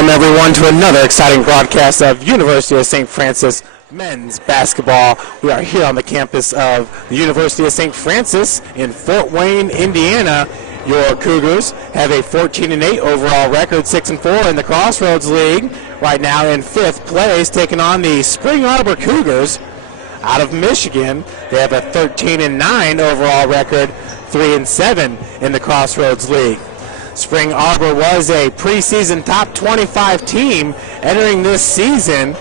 Welcome, everyone, to another exciting broadcast of University of St. Francis men's basketball. We are here on the campus of the University of St. Francis in Fort Wayne, Indiana. Your Cougars have a 14-8 overall record, 6-4 in the Crossroads League. Right now in 5th place, taking on the Spring Arbor Cougars out of Michigan. They have a 13-9 overall record, 3-7 in the Crossroads League. Spring Arbor was a preseason top 25 team entering this season,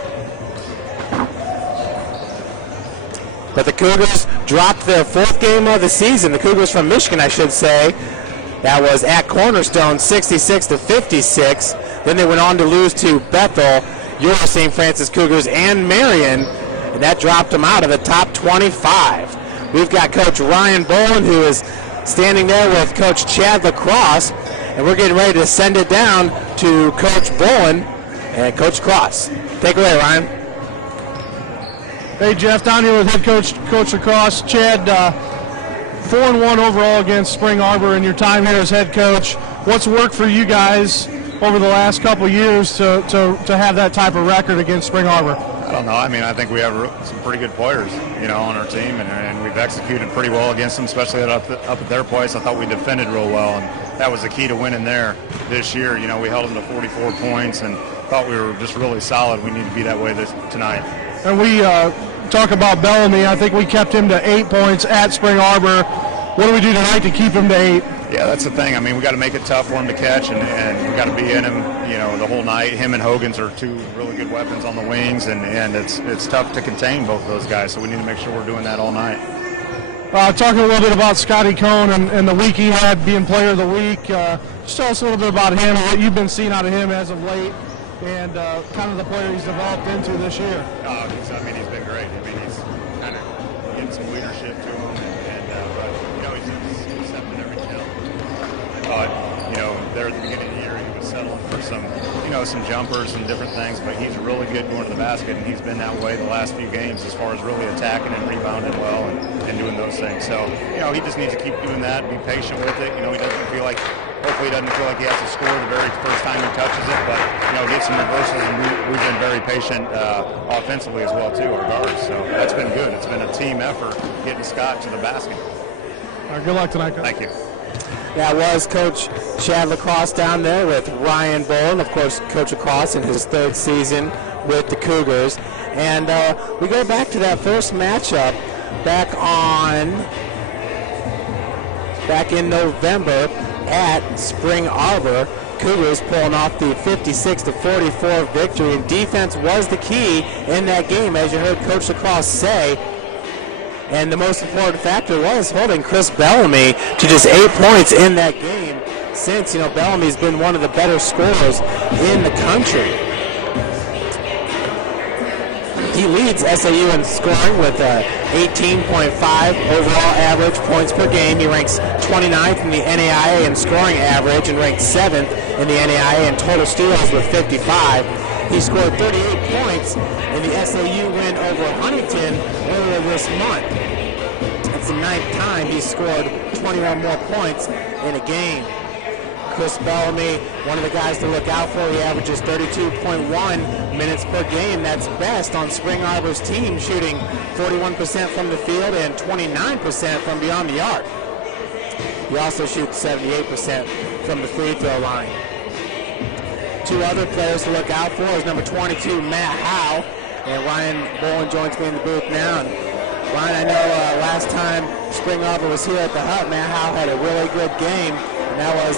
but the Cougars dropped their 4th game of the season. The Cougars from Michigan, I should say. That was at Cornerstone, 66-56. Then they went on to lose to Bethel, your St. Francis Cougars, and Marion, and that dropped them out of the top 25. We've got Coach Ryan Boland, who is standing there with Coach Chad Lacrosse, and we're getting ready to send it down to Coach Boland and Coach Cross. Take it away, Ryan. Hey, Jeff, down here with head coach Lacrosse. Chad, 4-1 overall against Spring Arbor in your time here as head coach. What's worked for you guys over the last couple of years to have that type of record against Spring Arbor? I don't know. I mean, I think we have some pretty good players, on our team, and we've executed pretty well against them, especially up at their place. I thought we defended real well, and that was the key to winning there this year. We held them to 44 points and thought we were just really solid. We need to be that way tonight. And we talk about Bellamy. I think we kept him to 8 points at Spring Arbor. What do we do tonight to keep him to 8? Yeah, that's the thing. I mean, we got to make it tough for him to catch, and we got to be in him, the whole night. Him and Hogan's are two really good weapons on the wings, and it's tough to contain both of those guys. So we need to make sure we're doing that all night. Talking a little bit about Scotty Cohn and the week he had being Player of the Week. Just tell us a little bit about him and what you've been seeing out of him as of late, and kind of the player he's developed into this year. He's been great. I mean, he's kind of getting some leadership to him, but he's stepping in every challenge. There at the beginning of the year, he was settling for some jumpers and different things, but he's really good going to the basket, and he's been that way the last few games as far as really attacking and rebounding well and doing those things. So, he just needs to keep doing that, be patient with it. He doesn't feel like, hopefully he doesn't feel like he has to score the very first time he touches it, but, get some reversals, and we've been very patient offensively as well, too, our guards. So that's been good. It's been a team effort getting Scott to the basket. All right, good luck tonight, Coach. Thank you. That was Coach Chad Lacrosse down there with Ryan Boland, of course, Coach Lacrosse in his 3rd season with the Cougars. And we go back to that first matchup back in November at Spring Arbor. Cougars pulling off the 56-44 victory, and defense was the key in that game, as you heard Coach Lacrosse say. And the most important factor was holding Chris Bellamy to just 8 points in that game, since, Bellamy's been one of the better scorers in the country. He leads SAU in scoring with 18.5 overall average points per game. He ranks 29th in the NAIA in scoring average and ranked 7th in the NAIA in total steals with 55. He scored 38 points in the SAU win over Huntington earlier this month. It's the 9th time he scored 21 more points in a game. Chris Bellamy, one of the guys to look out for. He averages 32.1 minutes per game. That's best on Spring Arbor's team, shooting 41% from the field and 29% from beyond the arc. He also shoots 78% from the free throw line. Two other players to look out for is number 22, Matt Howe, and Ryan Boland joins me in the booth now. And Ryan, I know last time Spring Arbor was here at the Hut, Matt Howe had a really good game, and that was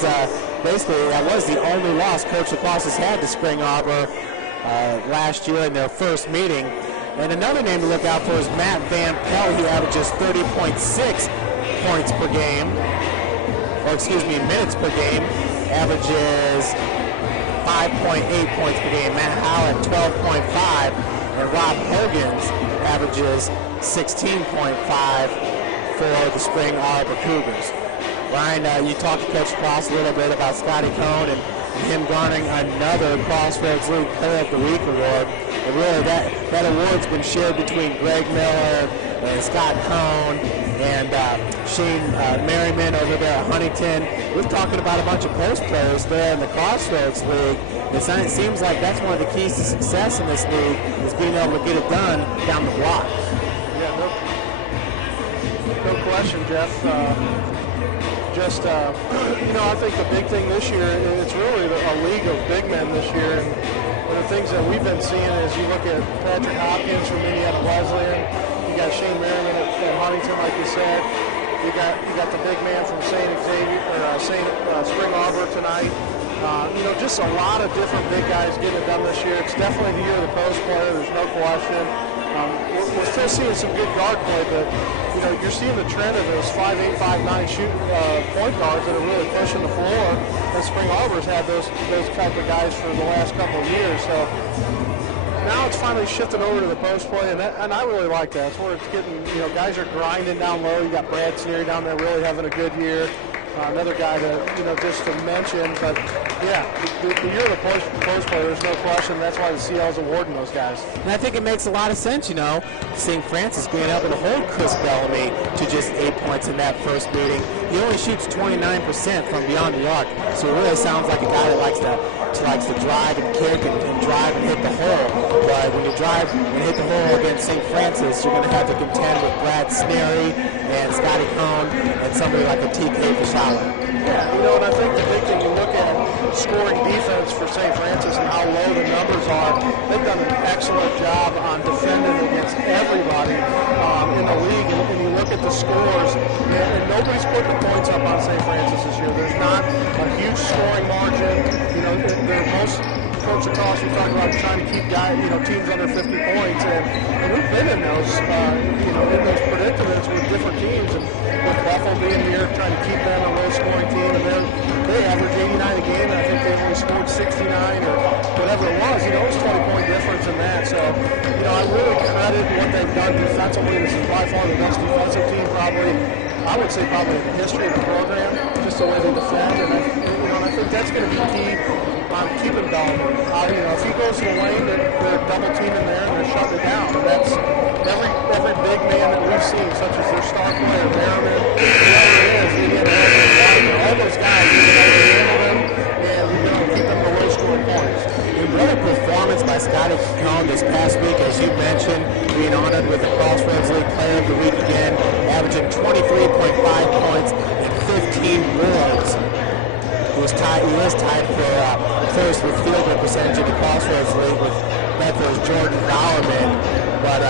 the only loss Coach Lacrosse has had to Spring Arbor last year in their first meeting. And another name to look out for is Matt Van Pelt. He averages 30.6 points per game, minutes per game, averages 5.8 points per game. Matt Howe at 12.5, and Rob Hogan's averages 16.5 for the Spring Arbor Cougars. Ryan, you talked to Coach Cross a little bit about Scotty Cohn and him garnering another Crossroads League Player of the Week award. And really, that award's been shared between Greg Miller and Scott Cohn and Shane Merriman over there at Huntington. We're talking about a bunch of post players there in the Crossroads League. It seems like that's one of the keys to success in this league is being able to get it done down the block. Yeah, no question, Jeff. I think the big thing this year, it's really a league of big men this year. And one of the things that we've been seeing is you look at Patrick Hopkins from Indiana Wesleyan, you got Shane Merriman at Huntington, like you said. You got the big man from St. Spring Arbor tonight. Just a lot of different big guys getting it done this year. It's definitely the year of the post player. There's no question. We're still seeing some good guard play, but you're seeing the trend of those 5'8", 5'9" shooting point guards that are really pushing the floor. And Spring Arbor's had those type of guys for the last couple of years. So now it's finally shifting over to the post play, and I really like that. It's where it's getting, guys are grinding down low. You got Brad Sneary down there really having a good year. Another guy just to mention, but yeah, the year of the post player, there's no question. That's why the CL is awarding those guys. And I think it makes a lot of sense, St. Francis being able to hold Chris Bellamy to just 8 points in that first meeting. He only shoots 29% from beyond the arc, so it really sounds like a guy that likes to drive and kick and drive and hit the hole. But when you drive and hit the hole against St. Francis, you're going to have to contend with Brad Sneary and Scotty Cohn and somebody like a TK Fashala. Yeah, and I think the big thing, you look at scoring defense for St. Francis and how low the numbers are, they've done an excellent job on defending against everybody in the league. And you look at the scores, and nobody's put the points up on St. Francis this year. There's not a huge scoring margin. They're most Coach across, we talked about trying to keep teams under 50 points, and we've been in those, in those predicaments with different teams, and with Buffalo being here, trying to keep them a low-scoring team, and they average 89 a game, and I think they only scored 69 or whatever it was. It's 20-point difference in that. So, I really credit what they've done defensively. This is by far the best defensive team, probably. I would say probably in the history of the program, just the way they defend, and I think that's going to be key on keeping Bellamy. If he goes to the lane, they're double teaming there and they're shutting it down. And that's every big man that we've seen, such as their star player, Merriman, whoever it is, all those guys, we can handle them, and we're going to keep them to low-scoring points. A great performance by Scotty Cohn this past week, as you mentioned, being honored with the Crossroads League Player of the Week again, averaging 23.5 points and 15 boards. He was tied for first with field goal percentage in the Crossroads League with Bedford's Jordan Bowerman. But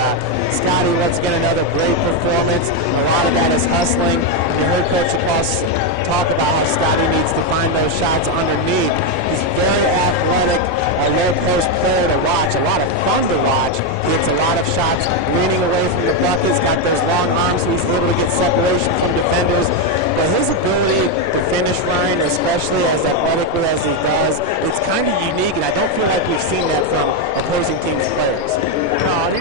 Scotty, once again, another great performance. A lot of that is hustling. You heard Coach Lacrosse talk about how Scotty needs to find those shots underneath. He's very athletic, a low-post player to watch, a lot of fun to watch. He hits a lot of shots leaning away from the buckets, got those long arms, so he's able to get separation from defenders. But his ability to finish, Ryan, especially as athletically as he does, it's kind of unique, and I don't feel like we've seen that from opposing teams' players. No, you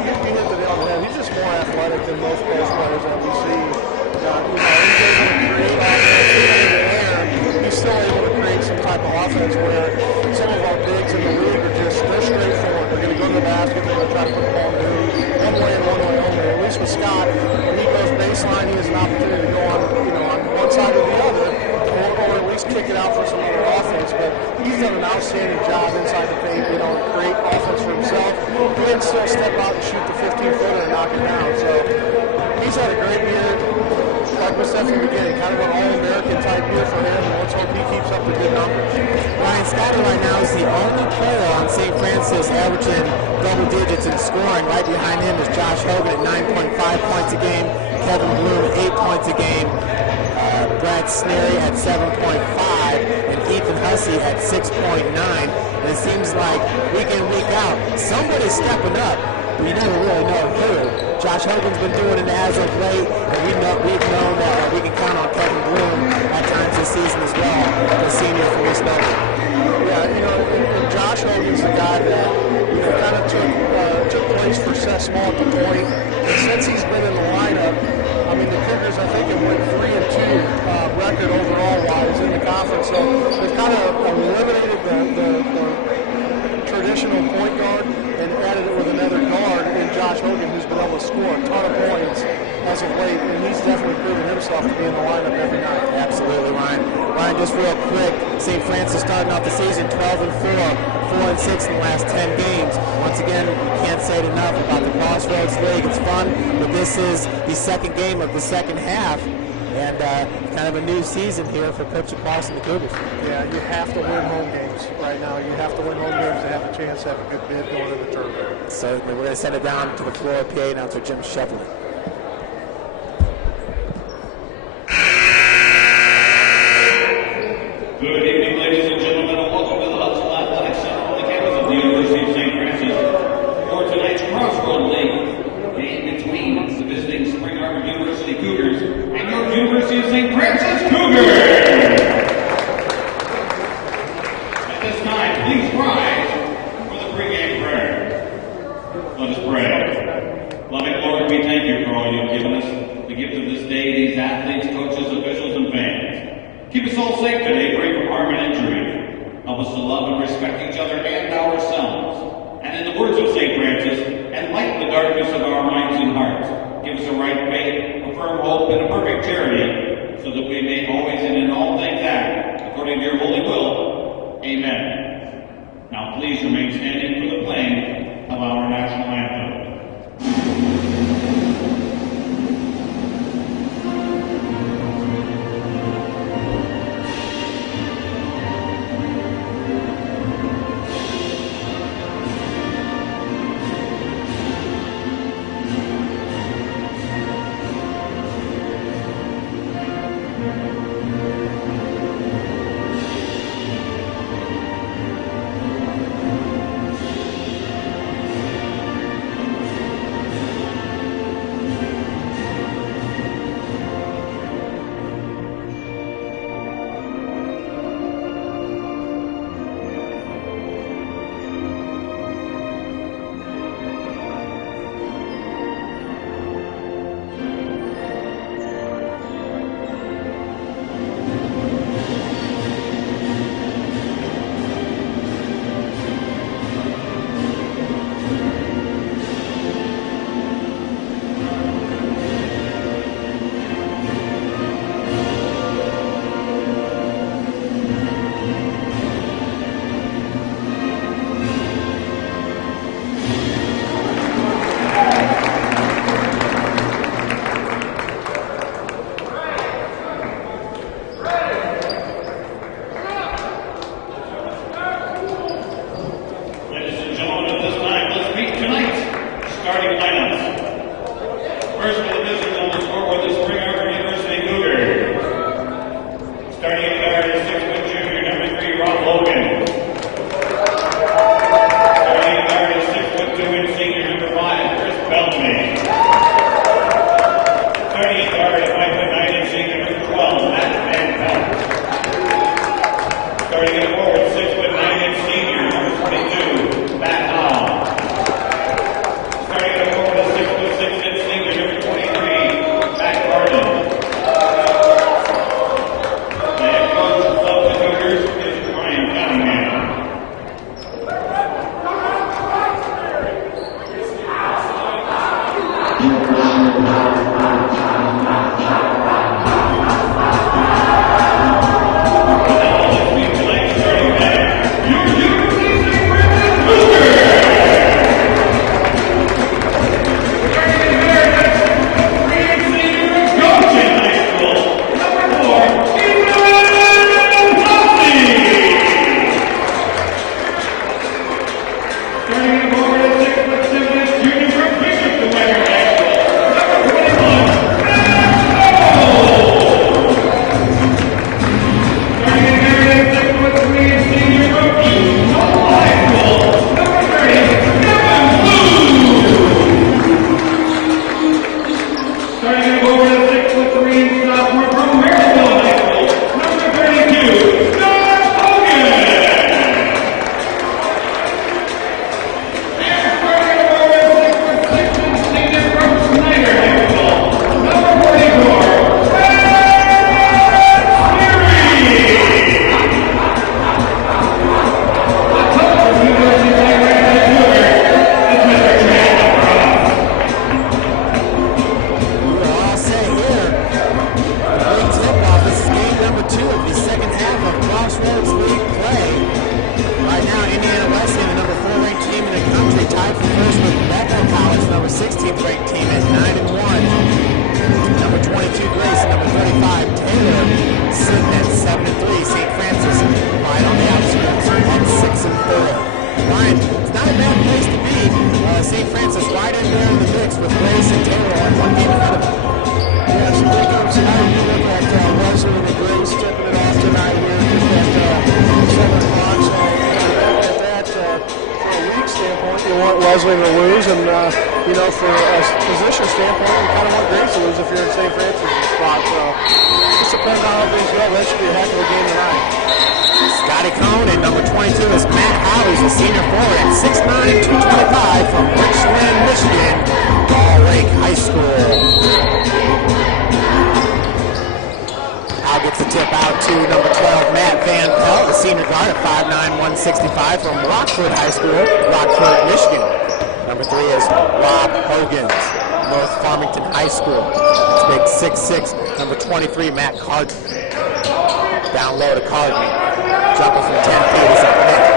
hit the nail on the head. He's just more athletic than most post players that we see. He's able to create offense in the air. He's still able to create some type of offense where some of our bigs in the league are they're straightforward. They're going to go to the basket, they're going to try to put the ball in one way and one way only. At least with Scott, when he goes baseline, he has an opportunity to go on one side or the other, or at least kick it out for some other offense. But he's done an outstanding job inside the paint, create offense for himself, and then still step out and shoot the 15-footer and knock it down. So he's had a great year. Like we said from the beginning, kind of an all-American type year for him, and let's hope he keeps up the good numbers. Ryan Scotty right now is the only player on St. Francis averaging double digits in scoring. Right behind him is Josh Hogan at 9.5 points a game, Kevin Bloom 8 points a game, Brad Sneary at 7.5, and Ethan Hussey at 6.9. And it seems like week in, week out, somebody's stepping up, but you never really know who. Josh Hogan's been doing it as of late, and we've known that we can count on Kevin Bloom at times this season as well, the senior from East Melbourne. Yeah, and Josh Hogan's the guy that kind of took place for Seth Small at the point. And since he's been in the lineup, the Cougars, I think, have went 3-2 record overall-wise in the conference. So they've kind of eliminated the traditional point guard and added it with another guard in Josh Hogan, who's been able to score a ton of points as of late, and he's definitely proven himself to be in the lineup every night. Absolutely, Ryan. Ryan, just real quick, St. Francis starting off the season 12-4, 4-6 in the last 10 games. Once again, we can't say it enough about the Crossroads League. It's fun, but this is the second game of the second half, and kind of a new season here for Coach Lacrosse and the Cougars. Yeah, you have to win home games right now. You have to win home games to have a chance to have a good bid going to the tournament. So we're going to send it down to the floor. PA announcer Jim Shevlin. Good evening, ladies and gentlemen, and welcome to the Hudson Athletic Center on the campus of the University of St. Francis for tonight's Crossroad League game between the visiting Spring Arbor University Cougars and your University of St. Francis Cougars. At this time, please rise for the pregame prayer. Let us pray. Loving Lord, we thank you for all you've given us, the gift of this day, these athletes, coaches, officials, and fans. Keep us all safe today, free from harm and injury. Help us to love and respect each other and ourselves. And in the words of St. Francis, enlighten the darkness of our minds and hearts. Give us a right faith, a firm hope, and a perfect charity, so that we may always and in all things act according to your holy will. Amen. Now please remain standing for the playing of our national anthem. Turning it over to 6'7" junior from Bishop to wear Number ranked team at 9-1. Number 22, Grace, and number 35, Taylor, sitting at 7-3. St. Francis right on the outskirts at 6-4. Ryan, it's not a bad place to be. St. Francis right in there in the mix with Grace and Taylor on one game ahead of them. Yeah, so here comes tonight. You look at Wesley and Grace tipping it off tonight here just at 7 o'clock. So at that, for a league standpoint, you want Wesley to lose, and for a position standpoint, you kind of want Grace to lose if you're in St. Francis' spot. So just depends on how things go. That should be a heck of a game tonight. Scotty Cohn, and number 22 is Matt Howe. He's a senior forward at 6'9", 225 from Richland, Michigan, Ball Lake High School. Howe gets the tip out to number 12, Matt Van Pelt, the senior guard at 5'9", 165 from Rockford High School, Rockford, Michigan. Number 3 is Rob Hogan's, North Farmington High School. It's big 6'6", number 23, Matt Carden. Down low to Carden. Jumping from 10 feet is up there.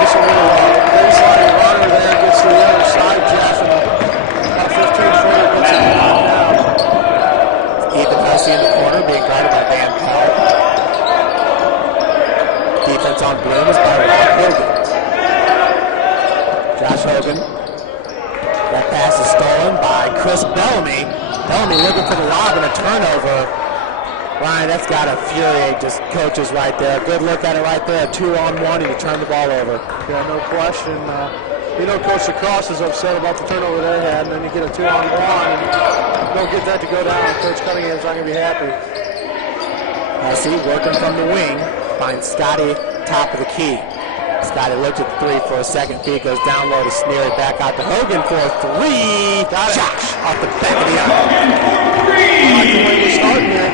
Just a little baseline runner there. Gets to the other side, Jeff. And about 15 footer gets it knocked down. Ethan Hussey in the corner being guarded by Van Pelt. Defense on Bloom is by Rob Hogan. Josh Hogan. That pass is stolen by Chris Bellamy. Bellamy looking for the lob and a turnover. Ryan, that's got to infuriate just coaches right there. Good look at it right there. 2-on-1 and you turn the ball over. Yeah, no question. Coach Lacrosse is upset about the turnover they had, and then you get a 2-on-1 and don't get that to go down. Coach Cunningham's not going to be happy. Hussey working from the wing. Finds Scotty top of the key. Scotty looked at the three for a second. Feed goes down low to Sneary. Back out to Hogan for a three. Got it. Josh off the back of the arm. I like the way we're starting here.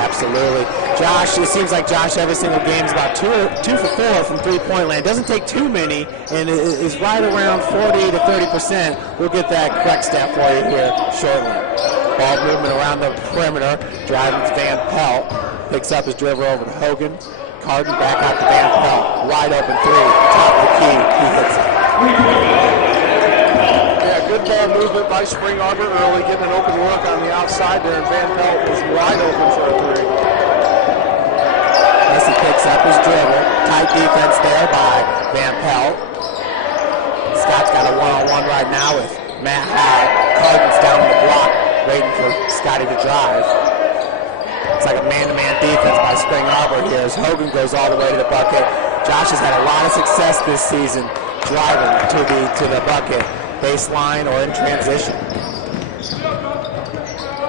Absolutely. Josh, it seems like Josh every single game is about 2 for 4 from three-point land. Doesn't take too many and is right around 40 to 30%. We'll get that correct stat for you here shortly. Ball movement around the perimeter. Driving to Van Pelt. Picks up his dribble over to Hogan. Carden back out to Van Pelt. Wide open three. Top of the key. He hits it. Yeah, good ball movement by Spring Arbor early, getting an open look on the outside there, and Van Pelt was wide open for a three. Hussey picks up his dribble. Tight defense there by Van Pelt. Scott's got a one-on-one right now with Matt Howe. Carden's down the block, waiting for Scotty to drive. It's like a man-to-man defense by Spring Arbor here as Hogan goes all the way to the bucket. Josh has had a lot of success this season driving to the bucket, baseline or in transition.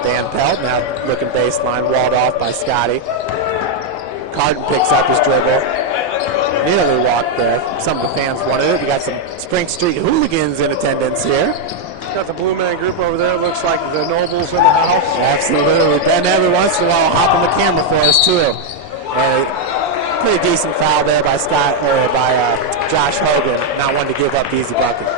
Van Pelt now looking baseline, walled off by Scotty. Carden picks up his dribble. Nearly walked there. Some of the fans wanted it. We got some Spring Street hooligans in attendance here. Got the Blue Man Group over there. Looks like the Nobles in the house. Absolutely. Ben every once in a while hop on the camera for us too. Pretty decent foul there by Josh Hogan. Not one to give up the easy bucket.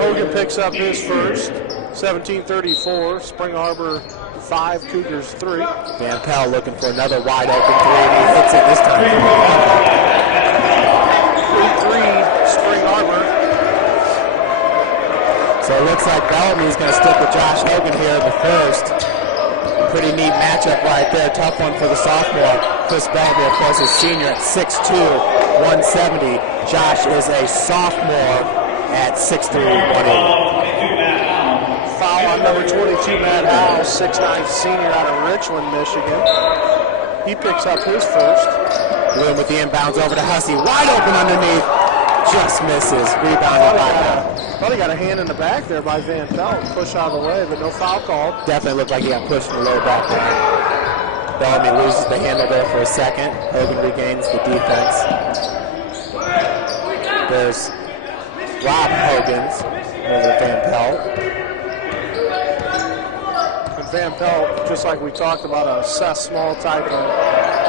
Hogan picks up his first. 17-34. Spring Arbor 5, Cougars 3. Van Pelt looking for another wide open three, and he hits it this time. 3-3 Spring Arbor. So it looks like Bellamy's going to stick with Josh Hogan here in the first. Pretty neat matchup right there. Tough one for the sophomore. Chris Bellamy, of course, is senior at 6'2", 170. Josh is a sophomore at 6'3", 180. Foul on number 22, Matt Howe, 6'9", senior out of Richland, Michigan. He picks up his first. Bloom with the inbounds over to Hussey. Wide open underneath. Just misses. Rebounded by Howe. Thought he got a hand in the back there by Van Pelt. Push out of the way, but no foul called. Definitely looked like he got pushed in the low back line. Bellamy loses the handle there for a second. Hogan regains the defense. There's Rob Hogan's over to Van Pelt. And Van Pelt, just like we talked about, a Seth Small type of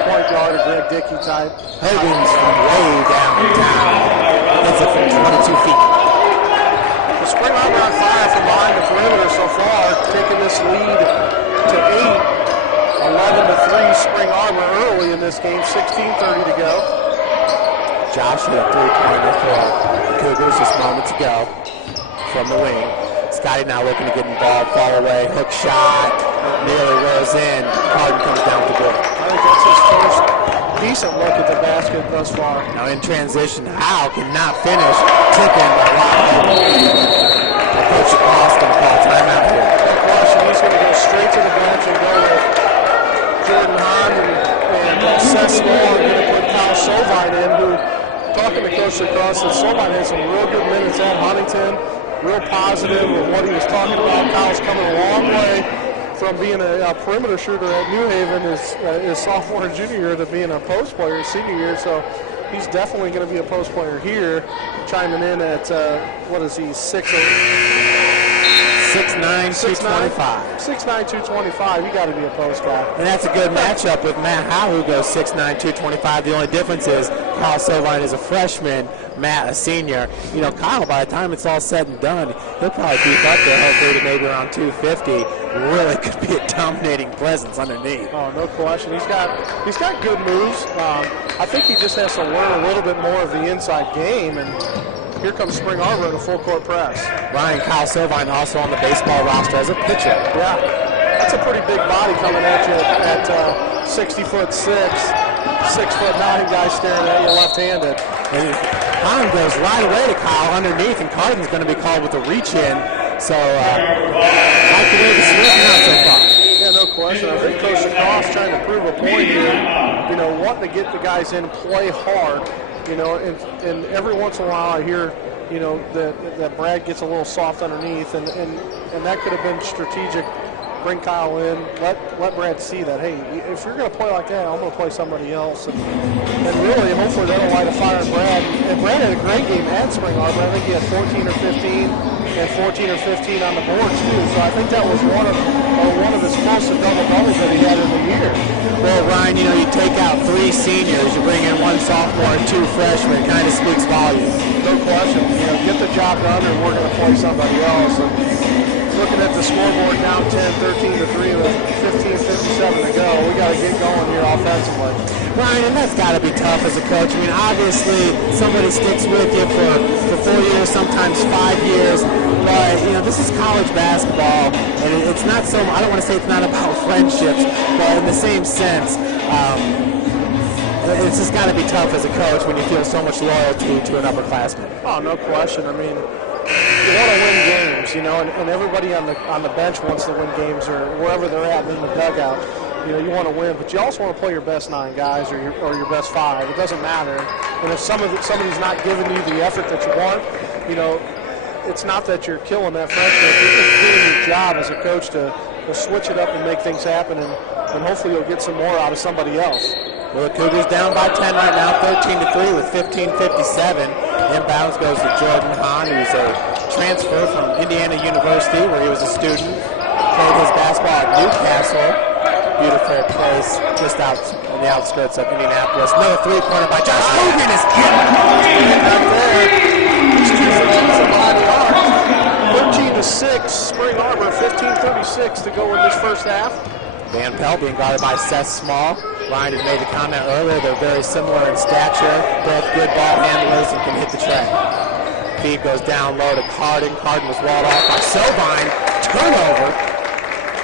point guard, a Greg Dickey type. Hogan's from way downtown. Hits it from 22 feet. The Spring Arbor on fire from behind the perimeter so far, taking this lead to 8. 11-3 Spring Arbor early in this game, 16:30 to go. Josh hit a three-pointer for the Cougars just moments ago from the wing. Scotty now looking to get involved, fall away, hook shot, nearly rolls in. Carden comes down to good. I think that's his first decent look at the basket thus far. Now in transition, Howe cannot finish. Tipping. Coach Ross going to call timeout here. No question, he's going to go straight to the bench and go with Jordan Hahn and Seth Small, and going to put Kyle Sovine in, who, talking to Coach Lacrosse, said Sovine had some real good minutes at Huntington, real positive with what he was talking about. Kyle's coming a long way from being a perimeter shooter at New Haven his sophomore and junior year to being a post player his senior year, so he's definitely going to be a post player here, chiming in at, what is he, 6'9", 225. 6'9", 225. You got to be a post guy. And that's a good matchup with Matt Howe, who goes 6'9", 225. The only difference is Kyle Sovine is a freshman, Matt a senior. You know, Kyle, by the time it's all said and done, he'll probably beef up there, hopefully to maybe around 250. Really could be a dominating presence underneath. Oh, no question. He's got good moves. I think he just has to learn a little bit more of the inside game, and here comes Spring Arbor in a full court press. Ryan, Kyle Sovine also on the baseball roster as a pitcher. Yeah, that's a pretty big body coming at you at 6'6", 6'9" guy staring at you left-handed. And Hahn goes right away to Kyle underneath, and Carden's going to be called with a reach-in. So, like the way the Smith not so far. Yeah, no question. I think Coach Cross trying to prove a point here, you know, wanting to get the guys in, play hard. You know, and every once in a while I hear, you know, that Brad gets a little soft underneath, and that could have been strategic. Bring Kyle in, let Brad see that, hey, if you're going to play like that, I'm going to play somebody else. And really, hopefully that'll light a fire in Brad. And Brad had a great game at Spring Arbor. I think he had 14 or 15 and 14 or 15 on the board, too. So I think that was one of his close to double-doubles that he had in the year. Well, Ryan, you know, you take out 3 seniors, you bring in 1 sophomore and 2 freshmen, it kind of speaks volumes. No question. You know, get the job done, and we're going to play somebody else. And looking at the scoreboard, down 10, 13 to 3 with 15:57 to go. We got to get going here offensively. Ryan, and that's got to be tough as a coach. I mean, obviously, somebody sticks with you for 4 years, sometimes 5 years. But, you know, this is college basketball, and it's not so, I don't want to say it's not about friendships, but in the same sense, it's just got to be tough as a coach when you feel so much loyalty to an upperclassman. Oh, no question. I mean, you want to win games, you know, and everybody on the bench wants to win games, or wherever they're at in the dugout. You know, you want to win, but you also want to play your best 9 guys or your best 5. It doesn't matter. And if somebody's not giving you the effort that you want, you know, it's not that you're killing that freshman. It's doing your job as a coach to switch it up and make things happen, and hopefully you'll get some more out of somebody else. Well, the Cougars down by 10 right now, 13 to 3 with 15:57. Inbounds goes to Jordan Hahn, who's a transfer from Indiana University, where he was a student. Played his basketball at Newcastle. Beautiful place just out on the outskirts of Indianapolis. Another 3-pointer by Josh Hogan is in. Right there. These 2 for behind the arc. 13 to 6. Spring Arbor, 15:36 to go in this first half. Van Pelt being guarded by Seth Small. Ryan had made the comment earlier, they're very similar in stature, both good ball handlers and can hit the track. Feed goes down low to Carden. Carden was walled off by Sovine. Turnover.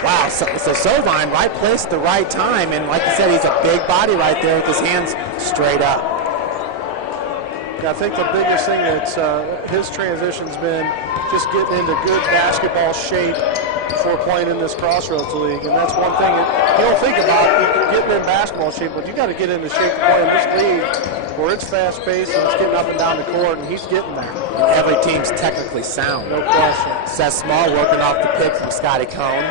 Wow, so Sovine, right place at the right time, and like you said, he's a big body right there with his hands straight up. Yeah, I think the biggest thing that's his transition's been just getting into good basketball shape for playing in this Crossroads League, and that's one thing that you don't think about, getting in basketball shape, but you got to get into shape to play in this league where it's fast-paced and it's getting up and down the court, and he's getting there. And every team's technically sound. No question. Seth Small working off the pick from Scotty Cohn.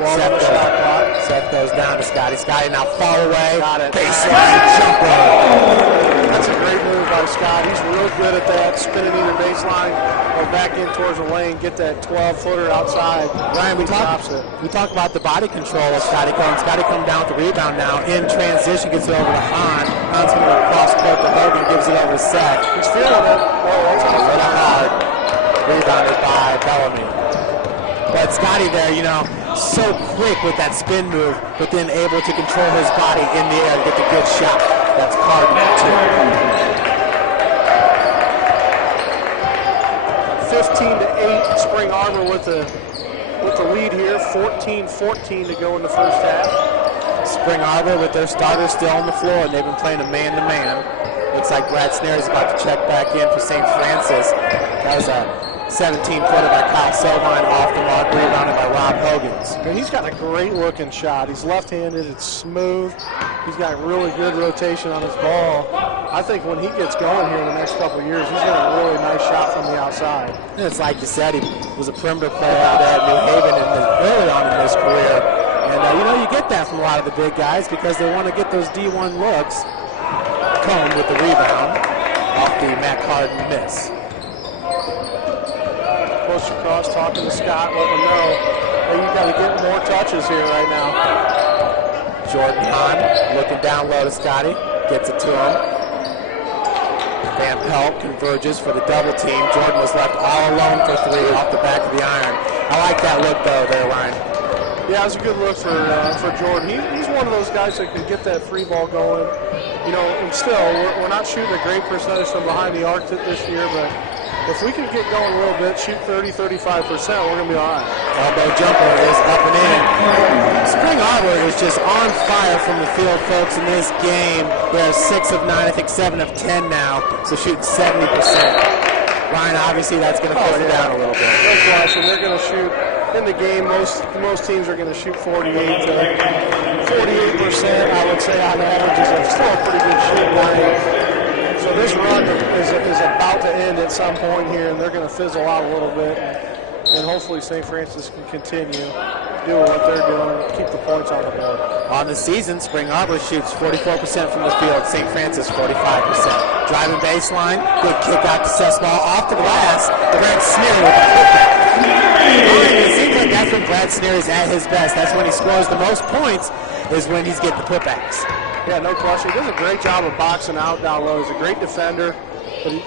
Seth goes down to Scotty. Scotty now fall away. Got it. Baseline jumper. That's a great move by Scott. He's real good at that, spinning either baseline or back in towards the lane, get that 12-footer outside. Ryan, we talk about the body control of Scotty Cohn. Scotty come down with the rebound now. In transition, gets it over to Hahn. Hahn's going to go cross court to Hogan, gives it over to Seth. He's feeling it. Oh, that's a little hard. Rebounded by Bellamy. But Scotty there, you know, so quick with that spin move, but then able to control his body in the air and get the good shot. That's Carden at 15-8, Spring Arbor with the lead here. 14-14 to go in the first half. Spring Arbor with their starters still on the floor, and they've been playing a man-to-man. Looks like Brad Snare is about to check back in for St. Francis. That was a 17-footer by Kyle Selvine off the mark, rebounded by Rob Hogans. And he's got a great-looking shot. He's left-handed. It's smooth. He's got really good rotation on his ball. I think when he gets going here in the next couple of years, he's got a really nice shot from the outside. And it's like you said, he was a perimeter player out at New Haven early on in his career. And, you get that from a lot of the big guys because they want to get those D1 looks. Cone with the rebound off the Matt Carden miss. Coach Cross talking to Scott, letting him know, hey, you got to get more touches here right now. Jordan Hahn looking down low to Scotty, gets it to him. Van Pelt converges for the double team. Jordan was left all alone for three off the back of the iron. I like that look though there, Ryan. Yeah, it was a good look for Jordan. He's one of those guys that can get that free ball going. And still, we're not shooting a great percentage from behind the arc this year, but if we can get going a little bit, shoot 30-35%, we're going to be all right. Elbow jumper is up and in. Spring Arbor is just on fire from the field, folks, in this game. They're 6 of 9, I think 7 of 10 now, so shooting 70%. Ryan, obviously that's going to push it down a little bit. No question. They're going to shoot. In the game, most teams are going to shoot 48%, I would say, on average. Is still a pretty good shooting line. So this run is about to end at some point here, and they're going to fizzle out a little bit. And hopefully St. Francis can continue doing what they're doing, keep the points on the board. On the season, Spring Arbor shoots 44% from the field, St. Francis 45%. Driving baseline, good kick out to Sessball off the glass. Brad Sneer with the putback. It seems like that's when Brad Sneer is at his best. That's when he scores the most points, is when he's getting the putbacks. Yeah, no question. He does a great job of boxing out down low. He's a great defender, but he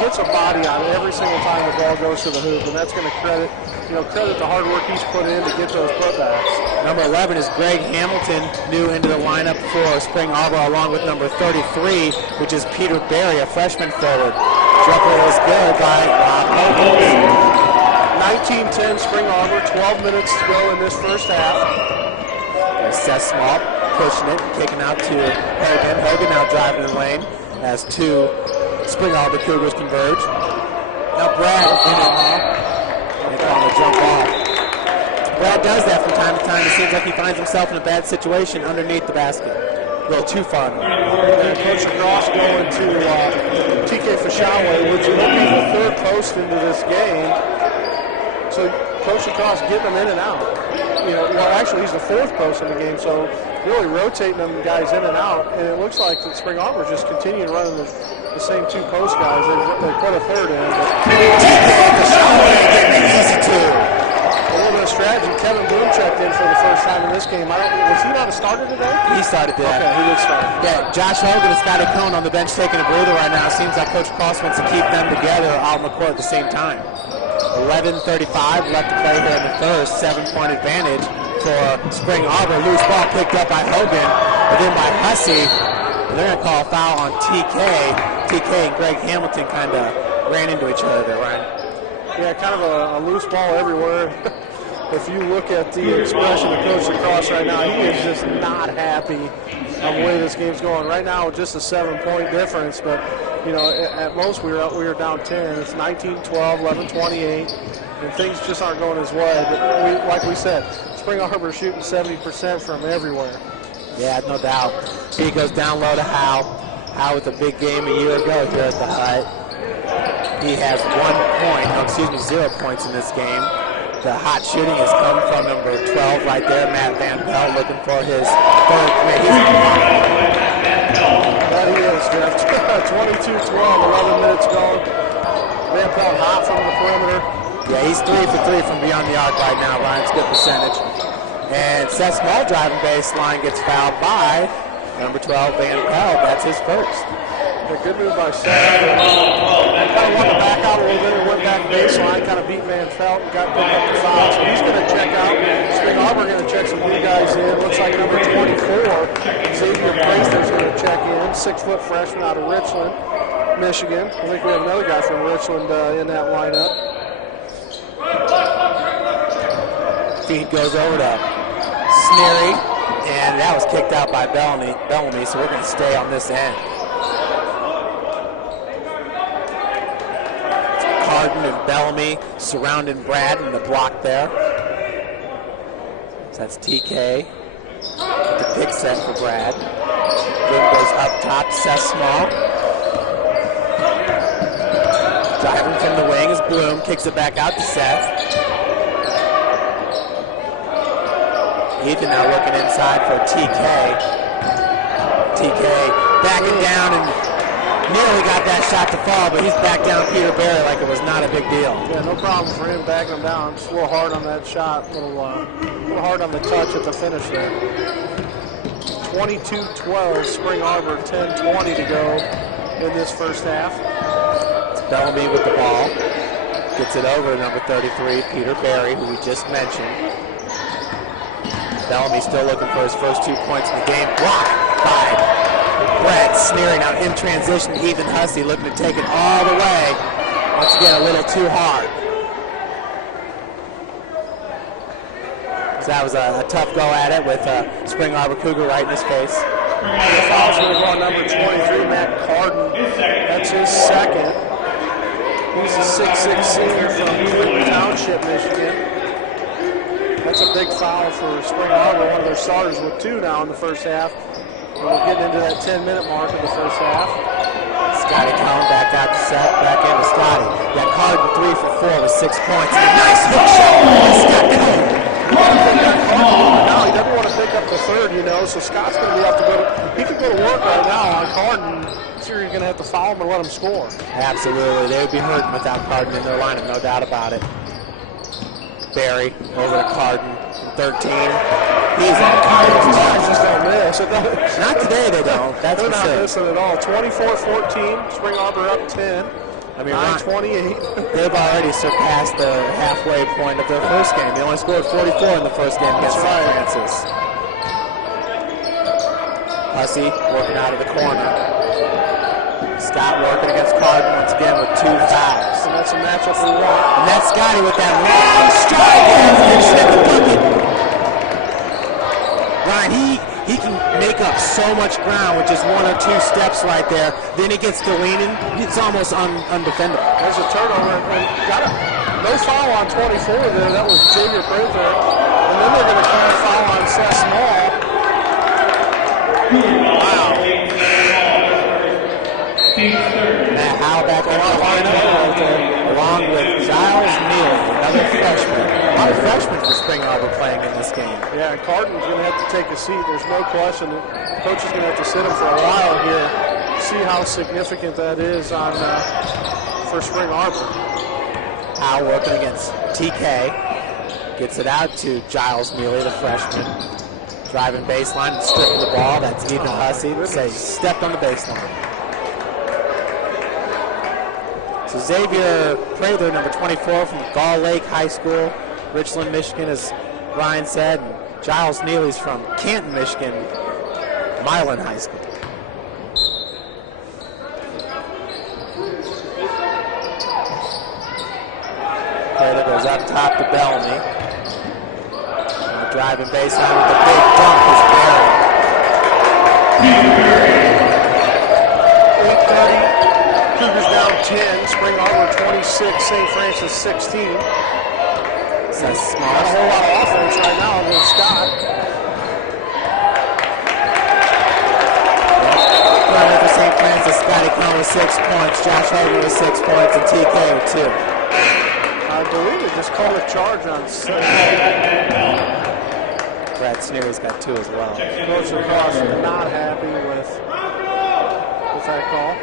gets a body on it every single time the ball goes to the hoop, and that's going to credit the hard work he's put in to get those putbacks. Number 11 is Greg Hamilton, new into the lineup for Spring Arbor, along with number 33, which is Peter Berry, a freshman forward. Jumper is good by Rob Hogans. 19-10 Spring Arbor, 12 minutes to go in this first half. There's Seth Small pushing it, kicking out to Hogan. Hogan now driving the lane as two Spring Arbor Cougars converge. Now Brad in it. They call him a jump ball. Brad does that from time to time. It seems like he finds himself in a bad situation underneath the basket. A little too far. And Coach Cross going to TK Fashawe, which will be the third post into this game. So Coach Cross getting them in and out. Actually he's the fourth post in the game, so really rotating them guys in and out. And it looks like that Spring Arbor just continuing running the same two post guys. They put a third in. Easy two. A little bit of strategy. Kevin Bloom checked in for the first time in this game. Was he not a starter today? He started today. Okay, he did start. Yeah, Josh Hogan and Scotty Cohn on the bench taking a breather right now. Seems like Coach Cross wants to keep them together out on the court at the same time. 11:35 left to play here in the first. 7-point advantage for Spring Arbor. Loose ball picked up by Hogan, and then by Hussey. And they're going to call a foul on TK. TK and Greg Hamilton kind of ran into each other there, Ryan. Yeah, kind of a loose ball everywhere. If you look at the expression of Coach Lacrosse right now, he is just not happy of the way this game's going. Right now, with just a 7-point difference, but at most we were down 10. It's 19-12, 11-28, and things just aren't going his way. But like we said, Spring Arbor shooting 70% from everywhere. Yeah, no doubt. He goes down low to Howe. Howe with a big game a year ago here at the Hut. He has 0 points in this game. The hot shooting has come from number 12 right there, Matt Van Pelt, looking for his third. That he is, Jeff. 22-12, 11 minutes gone. Van Pelt hot from the perimeter. Yeah, he's 3 for 3 from beyond the arc right now, Ryan. It's a good percentage. And Seth Small driving baseline gets fouled by number 12, Van Pelt. That's his first. A good move by Seth. Kind of wanted to back out a little bit and went back baseline, kind of beat Van Pelt and got picked up the foul. So he's going to check out. Spring Arbor going to check some new guys in. Looks like number 24, Xavier Placer's going to check in. 6'5", Michigan. I think we have another guy from Richland in that lineup. Feed goes over to Sneary, and that was kicked out by Bellamy, so we're going to stay on this end. Carden and Bellamy surrounding Brad in the block there. So that's TK. The pick set for Brad. Bloom goes up top to Seth Small. Driving from the wing is Bloom. Kicks it back out to Seth. Ethan now looking inside for TK. TK backing down and nearly got that shot to fall, but he's back down Peter Berry like it was not a big deal. Yeah, no problem for him backing him down. Just a little hard on that shot, a little hard on the touch at the finish there. 22-12, Spring Arbor, 10:20 to go in this first half. It's Bellamy with the ball. Gets it over to number 33, Peter Berry, who we just mentioned. Bellamy still looking for his first 2 points in the game. Blocked by Brett Sneary. Now in transition, Ethan Hussey looking to take it all the way. Once again, a little too hard. So that was a tough go at it with Spring Arbor Cougar right in his face. The foul's going to go on number 23, Matt Carden. That's his second. He's a 6'6" senior from Clinton Township, Michigan. That's a big foul for Spring Arbor, one of their starters with 2 now in the first half. And we're getting into that 10-minute mark of the first half. Scotty Cowan back out to Seth, back into Scotty. Got Carden 3 for 4 with 6 points. And a nice hook shot by Scott Cowan. Now he doesn't want to pick up the third, you know, so Scott's going to be up to go to, he could go to work right now on Carden. Sure, you're going to have to foul him and let him score. Absolutely. They would be hurting without Carden in their lineup, no doubt about it. Berry over to Carden, 13. He's at Carden's just don't miss. Not today, they don't. That's They're for not sure. missing at all. 24-14, Spring Arbor up 10. I mean, 9:28. they've already surpassed the halfway point of their first game. They only scored 44 in the first game against St. Francis. Hussey working out of the corner. Scott working against Carden once again with 2 fouls. And that's a matchup we want. And that's Scotty with that long strike and finish at the bucket. Ryan, he can make up so much ground with just 1 or 2 steps right there. Then he gets to leaning. It's almost undefendable. There's a turnover. And no foul on 24 there. That was Xavier Prather. And then they're going to call a foul on Seth Small. Wow. Matt Howe back in the lineup along with Giles Neely, another freshman. A lot of freshmen for Spring Arbor playing in this game. Yeah, and Carden's going to have to take a seat. There's no question. The coach is going to have to sit him for a while here. See how significant that is on for Spring Arbor. Howe working against TK. Gets it out to Giles Neely, the freshman. Driving baseline and stripping the ball. That's Ethan Hussey. Say stepped on the baseline. So Xavier Prather, number 24 from Gall Lake High School, Richland, Michigan, as Ryan said. And Giles Neely's from Canton, Michigan, Milan High School. Prather goes up top to Bellamy. Now driving baseline with a big dunk is Berry. 8:30. Cougars down 10. Spring Arbor 26. St. Francis 16. That's small. Not a whole lot of offense right now against Scott. Running for St. Francis, Scotty Cohn with 6 points, Josh Hogan with 6 points, and TK with 2. I believe they just called a charge on 6. Brad Sneary's got 2 as well. Coach Lacrosse not happy with that call.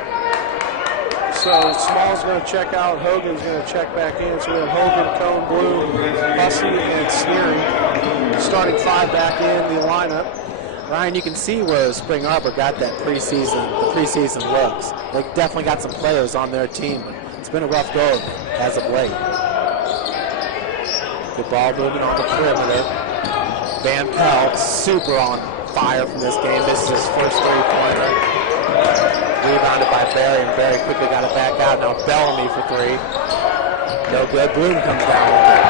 So Small's going to check out, Hogan's going to check back in. So we have Hogan, Cone, Bloom, Hussey, and Sneary. Starting 5 back in the lineup. Ryan, you can see where Spring Arbor got that the preseason looks. They definitely got some players on their team, but it's been a rough go as of late. Good ball moving on the perimeter. Van Pelt, super on fire from this game. This is his first 3-pointer. Rebounded by Barry, and Barry quickly got it back out. Now Bellamy for three. No good. Bloom comes down with it.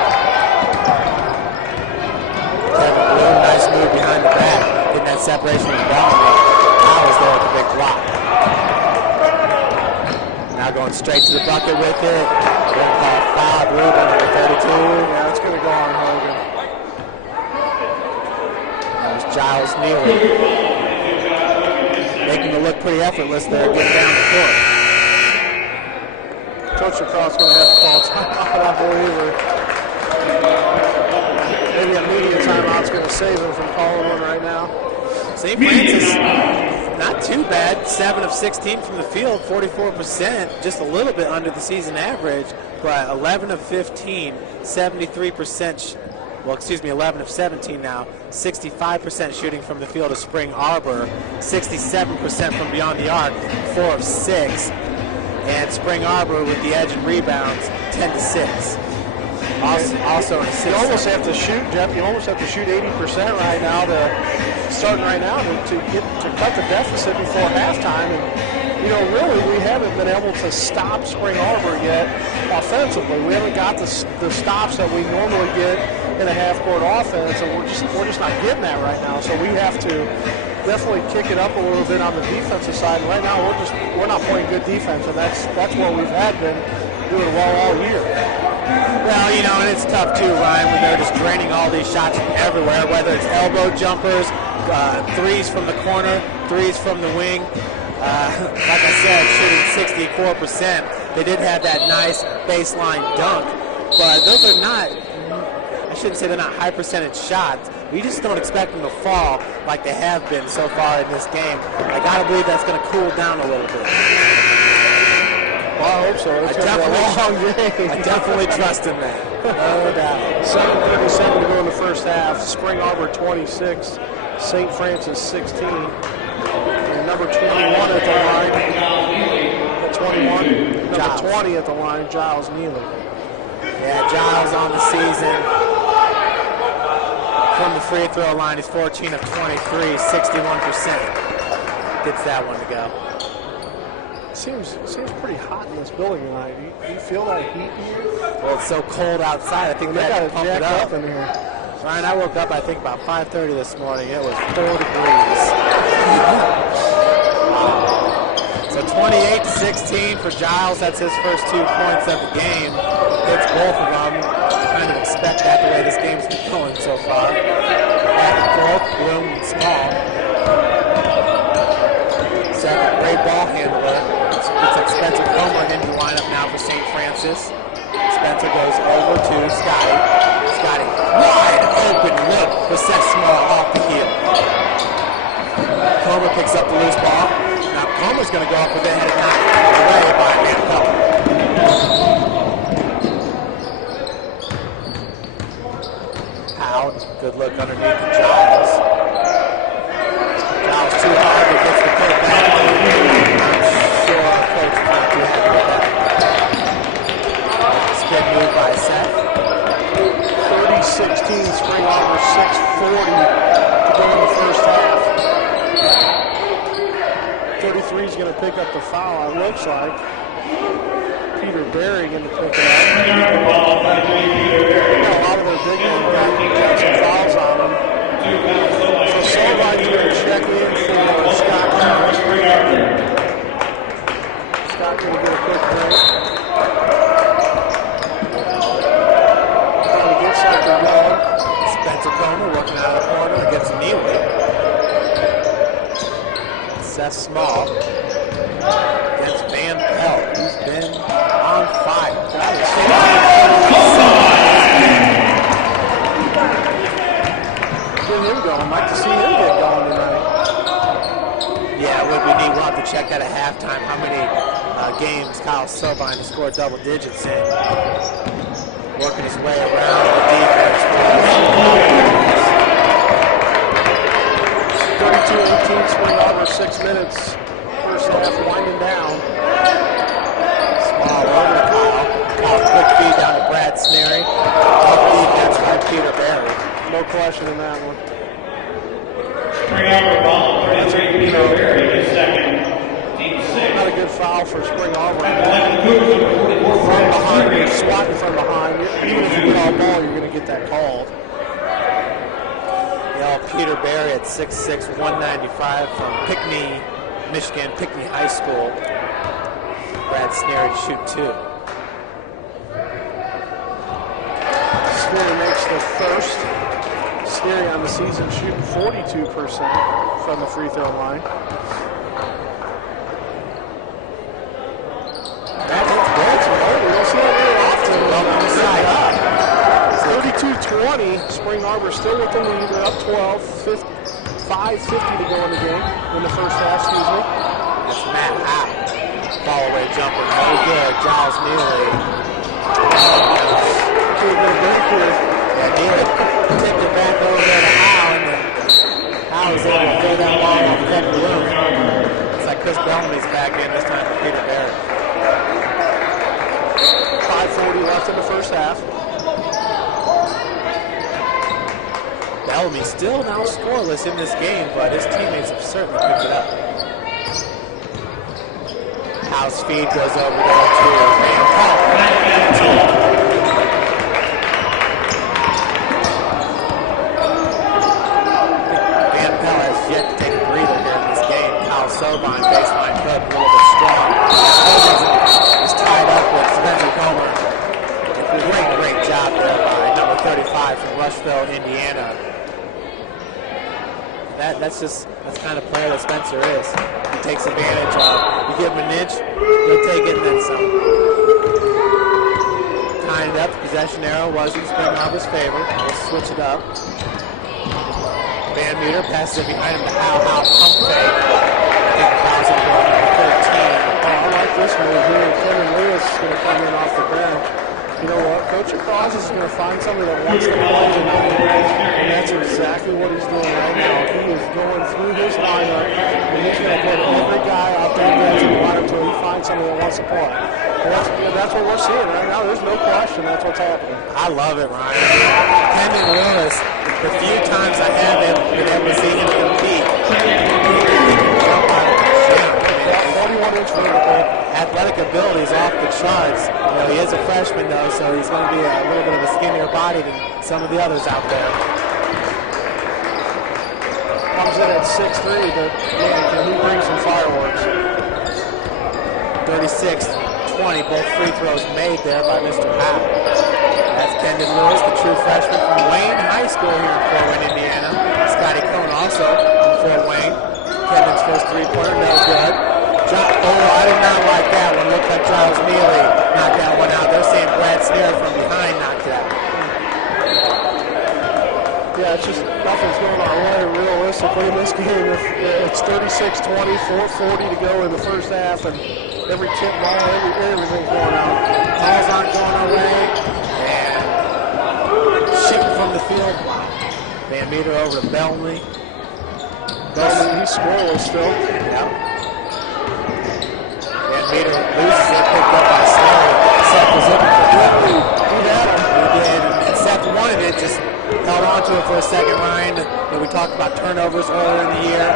Kevin Bloom, nice move behind the back. Getting that separation with Bellamy. Powers there with the big block. Now going straight to the bucket with it. We're going to call a foul. Bloom on number 32. Yeah, it's going to go on Hogan. There's Giles Neely. Making it look pretty effortless there, getting down the court. Coach Lacrosse going to have to call timeout, I believe. Maybe a media timeout's going to save him from calling one right now. St. Francis, not too bad. 7 of 16 from the field, 44%, just a little bit under the season average, but 11 of 15, 73%. Well, excuse me, 11 of 17 now, 65% shooting from the field of Spring Arbor, 67% from beyond the arc, 4 of 6. And Spring Arbor with the edge and rebounds, 10 to 6. Also in 6. You almost have to shoot, Jeff. You almost have to shoot 80% right now starting right now to cut the deficit before halftime. And you know, really, we haven't been able to stop Spring Arbor yet offensively. We haven't got the stops that we normally get in a half-court offense, and we're just not getting that right now. So we have to definitely kick it up a little bit on the defensive side. And right now, we're not playing good defense, and that's what we've been doing well all year. Well, you know, and it's tough too, Ryan, when they're just draining all these shots from everywhere, whether it's elbow jumpers, threes from the corner, threes from the wing. Like I said, shooting 64%. They did have that nice baseline dunk, but those are not, I shouldn't say they're not high percentage shots. We just don't expect them to fall like they have been so far in this game. I got to believe that's going to cool down a little bit. Well, I hope so. It's going to be a long game. I definitely trust in that. No doubt. 7:37 to go in the first half. Spring Arbor 26, St. Francis 16. And number 21 at the line. 21. Number 20 at the line, Giles Neely. Yeah, Giles on the season. From the free throw line, he's 14 of 23, 61%. Gets that one to go. Seems pretty hot in this building tonight. Do you feel that heat in here? Well, it's so cold outside. I think They they got had it to pump it jacked up. up in here. Ryan, I woke up, I think, about 5:30 this morning. It was 4 degrees. So 28-16 for Giles. That's his first 2 points of the game. Hits both of them. Kind of expect that the way this game's been going so far. Back and forth, Bloom and Small. Second, great ball handler. Looks like Spencer Comer into the lineup now for St. Francis. Spencer goes over to Scotty. Scotty, wide open look for Seth Small off the heel. Comer picks up the loose ball. Now Comer's going to go up with it, and it's knocked away by Annapella. Powell, good look underneath the Giles. Giles too hard, but gets the put back. I'm sure the coach is not too happy with that. Good move by Seth. 30-16, Spring Arbor, 6:40 to go in the first half. 33 is going to pick up the foul, it looks like. Peter Berry going to pick it up. A lot of their big men got some fouls on them. So Solvine's going to check in for Scott. Scott going to get a quick break. Spencer Comer working out of the corner against Neely. Seth Small against Van Pelt, who's been on fire. Get him going. I'd like to see him get going tonight. Yeah, it would be neat. We'll have to check that at halftime. How many games Kyle Sobine has scored double digits in. Working his way around the defense. 32-18, Spring Arbor, 6 minutes. First half winding down. Small over to Kyle. Kyle, quick feed down to Brad Sneary. Tough defense by Peter Barry. No question in that one. Spring Arbor ball, 33, Peter Berry, his second, team 6. from behind, you're swatting from behind. Even if you call a ball, you're going to get that called. Peter Berry at 6'6", 195 from Pinckney, Michigan, Pinckney High School. Brad Sneary to shoot 2. Sneary makes the first. Sneary on the season shooting 42% from the free throw line. That hits Baltimore. We don't see that very often. On the side up. 32-20. Spring Arbor still with the lead. They're up 12. 5:50 to go in the game. In the first half, excuse me. That's Matt Howe. Fall away jumper. No good. Giles Neely. Neely tipped it back over there to Howe, and then Howe was able to throw that ball off Kevin Bloom. It's like Chris Bellamy's back in this time for Peter Barrett. 5:40 left in the first half. Bellamy still now scoreless in this game, but his teammates have certainly picked it up. Howe's feed goes over there to Van Pelt. Van Pelt has yet to take a breather here in this game. Kyle Sobine, baseline hook, a little bit strong. Is tied up with Spencer Comer. Great job there by number 35 from Rushville, Indiana. That's kind of player that Spencer is. He takes advantage of. You give him an inch, he'll take it and then some. Tying it up, the possession arrow was in Spring Arbor's favor. We'll switch it up. Van Meter passes it behind him to Howe. Howe pump fake. I think the foul's going to go up 13. I like this move here. Kevin Lewis is going to come in off the bench. You know what? Coach Cross is going to find somebody that wants to play tonight. And that's exactly what he's doing right now. He is going through his lineup, and he's going to put every guy out there in the lineup until he finds somebody that wants to play. And that's what we're seeing right now. There's no question that's what's happening. I love it, Ryan. Kevin Lewis, the few times I have been able to see him compete, jump out of the gym. 41-inch vertical. Athletic ability is off the charts. He is a freshman though, so he's going to be a little bit of a skinnier body than some of the others out there. Comes in at 6'3", but man, can he bring some fireworks? 36-20, both free throws made there by Mr. Howe. That's Kendon Lewis, the true freshman from Wayne High School here in Fort Wayne, Indiana. Scotty Cohn also from Fort Wayne. Kendon's first three-pointer, no good. I did not like that one. Looked like Giles Neely knocked that one out. They're saying Brad Sneary from behind knocked it out. Yeah, it's just nothing's going our way realistically in this game. It's 36-20, 4:40 to go in the first half, and every tip ball, everything's going out. Balls aren't going our way, and shooting from the field. Van Meter over to Bellamy. He's scoreless still. Yep. Meter loses it, picked up by Sneary. Seth was looking for quickly. He had him. He did. And Seth wanted it, just held on to it for a second, Ryan. We talked about turnovers earlier in the year.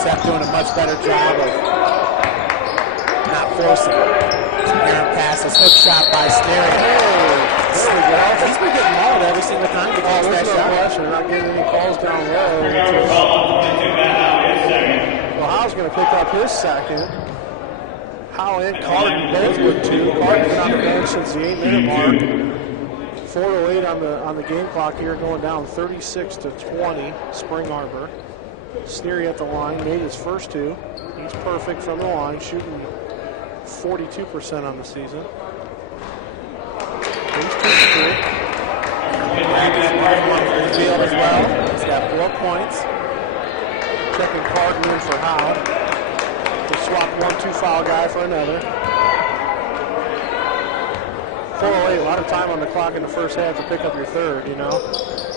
Seth doing a much better job of not forcing it. Aaron passes, hook shot by Sneary. He's been getting mauled every single time he takes that shot. Question. Not getting any calls down low. Well, Howe's going to pick up his second. Howe and Carden both with 2. Carden's been on the bench since the 8-minute mark. 4:08 on the game clock here, going down 36-20. Spring Arbor. Sneary at the line, made his first 2. He's perfect from the line, shooting 42% on the season. He's 2-3. Field as well. He's got 4 points. Checking Carden in for Howe. Swap 1-2 foul guy for another. 4:08, a lot of time on the clock in the first half to pick up your third, you know.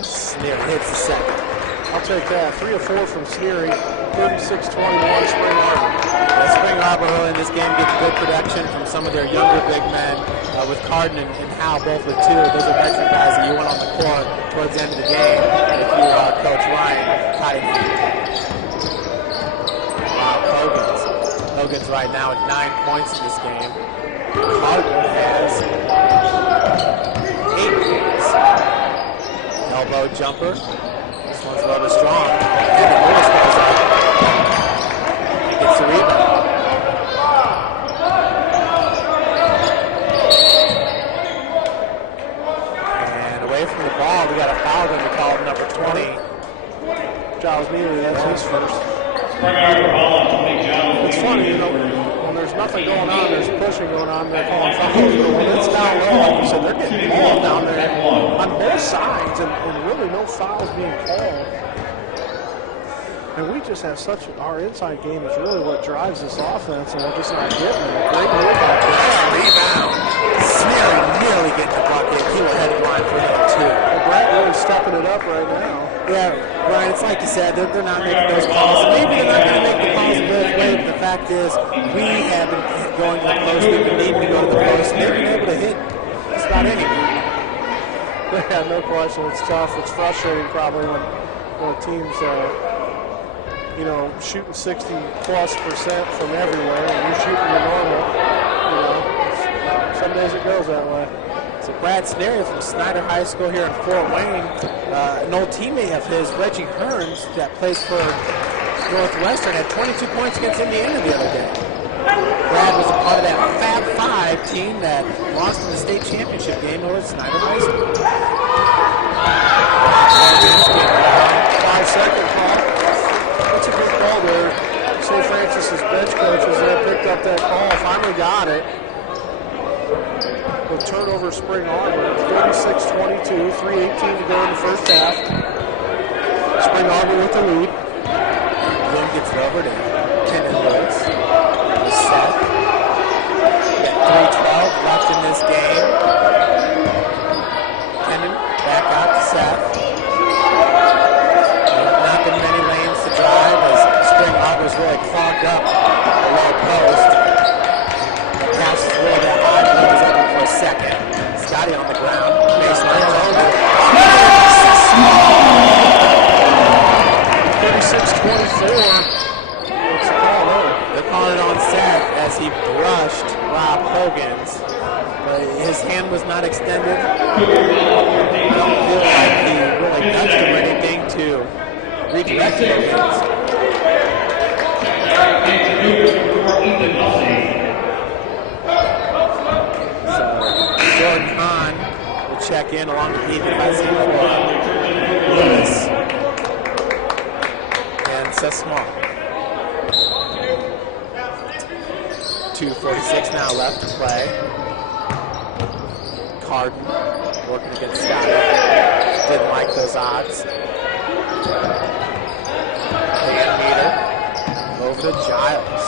Sneary hits the second. I'll take that. 3 of 4 from Sneary. 36-21 Spring Arbor. Spring Arbor in this game gets good production from some of their younger big men with Carden and Howe both with 2. Those are veteran guys that you want on the court towards the end of the game if you coach Ryan Cottingham. Wow, Hogan's right now at 9 points in this game. Carton has 8 points. Elbow jumper. This one's a little bit strong. And Lewis goes up. He gets the rebound. And away from the ball, we got a foul going to be called, number 20. Giles Neely, that's his first. It's funny, you know, when there's nothing going on, there's pushing going on, they're calling fouls. But when it's down low, like you said, they're getting ball down there on both sides, and really no fouls being called. And we just have our inside game is really what drives this offense, and we're just not getting it. Great move out there. Rebound. Sneary nearly getting the bucket. He will head line for him, too. Well, Brett really stepping it up right now. Yeah, Brian, it's like you said, they're not making those calls. Maybe they're not going to make the calls both ways, but the fact is, we have been going to the post, we've been needing to go to the post, and they've been able to hit just about anywhere. Yeah, no question. It's tough. It's frustrating probably when a team's, you know, shooting 60+% from everywhere, and you're shooting the normal. You know, some days it goes that way. So Brad Sneary from Snyder High School here in Fort Wayne, an old teammate of his, Reggie Hearns, that plays for Northwestern, had 22 points against Indiana the other day. Brad was a part of that Fab Five team that lost in the state championship game over Snyder High School. 5-second call. That's a good call there. St. Francis's bench coaches there picked up that call, finally got it. The turnover Spring Arbor, 36-22, 3:18 to go in the first half. Spring Arbor with the lead. Bloom gets it over to Kenan Lewis. The set. We got 3:12 left in this game. Kenan back out to Seth. Not been many lanes to drive as Spring Arbor's really clogged up the low post. Pass is a little bit high. Bloom is open for a second. Scotty on the ground. Mason lanes over. 36-24. What's the call there? They're calling it on Seth as he brushed Rob Hogan's. But his hand was not extended. I don't feel like he really touched him or anything to redirect Hogan's. Jordan Hahn will check in along with Ethan Hudson for Lewis and Seth Small. 2:46 now left to play. Carden working against Scotty. Didn't like those odds. Van Meter over to Giles.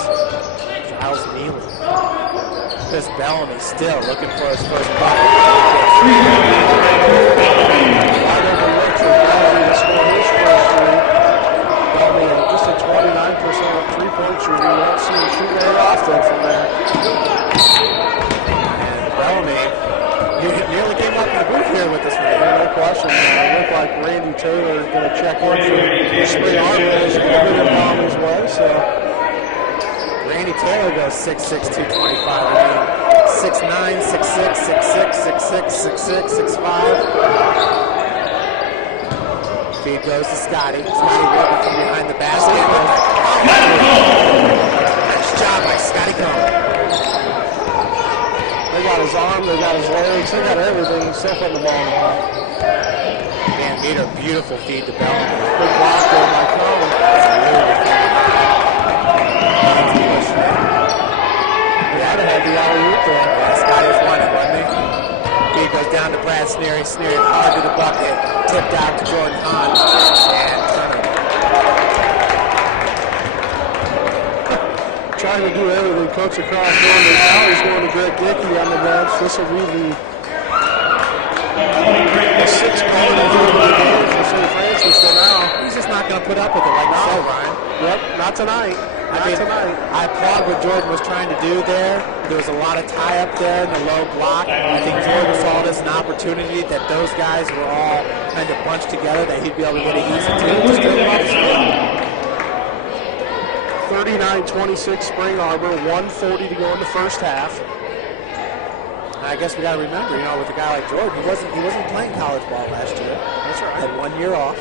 Giles Neely. Chris Bellamy still looking for his first bucket. Wide open look for Bellamy to score his first three. Bellamy just a 29% three-point shooter. You won't see him shoot very often from there. And Bellamy nearly came up in the booth here with this one. No question. It looked like Randy Taylor is going to check in for Spring Arbor. He's going to get Bellamy's way, so. Randy Taylor goes 6'6", 225. 6'9", 6'6", 6'6", 6'6", 6'6", 6'5". Feed goes to Scotty. Scotty working from behind the basket. Nice job by Scotty Cohn. They got his arm, they got his legs, they got everything. He's still putting the ball in the ball. Van Meter, beautiful feed to Bellamy. Big block there by Cohn. Had to have the alley-oop there. Yeah, Scotty's won it, wasn't he? Feed goes down to Brad Sneary. Sneary hard to the bucket. Tipped out to Jordan Hahn. And turnover. Trying to do everything. Coach across going to now he's going to Greg Dickey on the bench. This will be the sixth goal of the game for St. Francis. So now He's just not going to put up with it like you said, Ryan. yep, not tonight. Not tonight. I applaud what Jordan was trying to do there. There was a lot of tie-up there in the low block. I think Jordan saw it as an opportunity that those guys were all kind of bunched together, that he'd be able to get an easy two. Just didn't want to score. 39-26 Spring Arbor, 1:40 to go in the first half. I guess we got to remember, with a guy like Jordan, he wasn't playing college ball last year. That's right. Had 1 year off.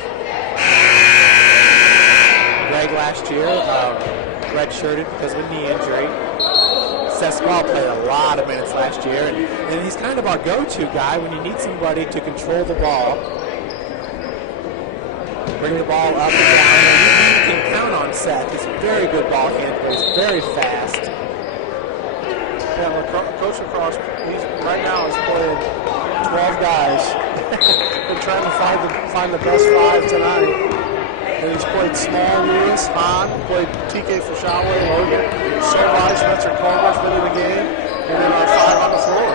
Greg last year redshirted because of a knee injury. Seth Small played a lot of minutes last year, and he's kind of our go-to guy when you need somebody to control the ball, bring the ball up and down. You can count on Seth. He's a very good ball handler. He's very fast. Yeah, but Coach Lacrosse, right now has played 12 guys. Been trying to find the best 5 tonight. And he's played Small, Lewis, Hahn, played TK Fashaway, Logan, Sobai, Spencer Coleman's been in the game, and then our 5 on the floor.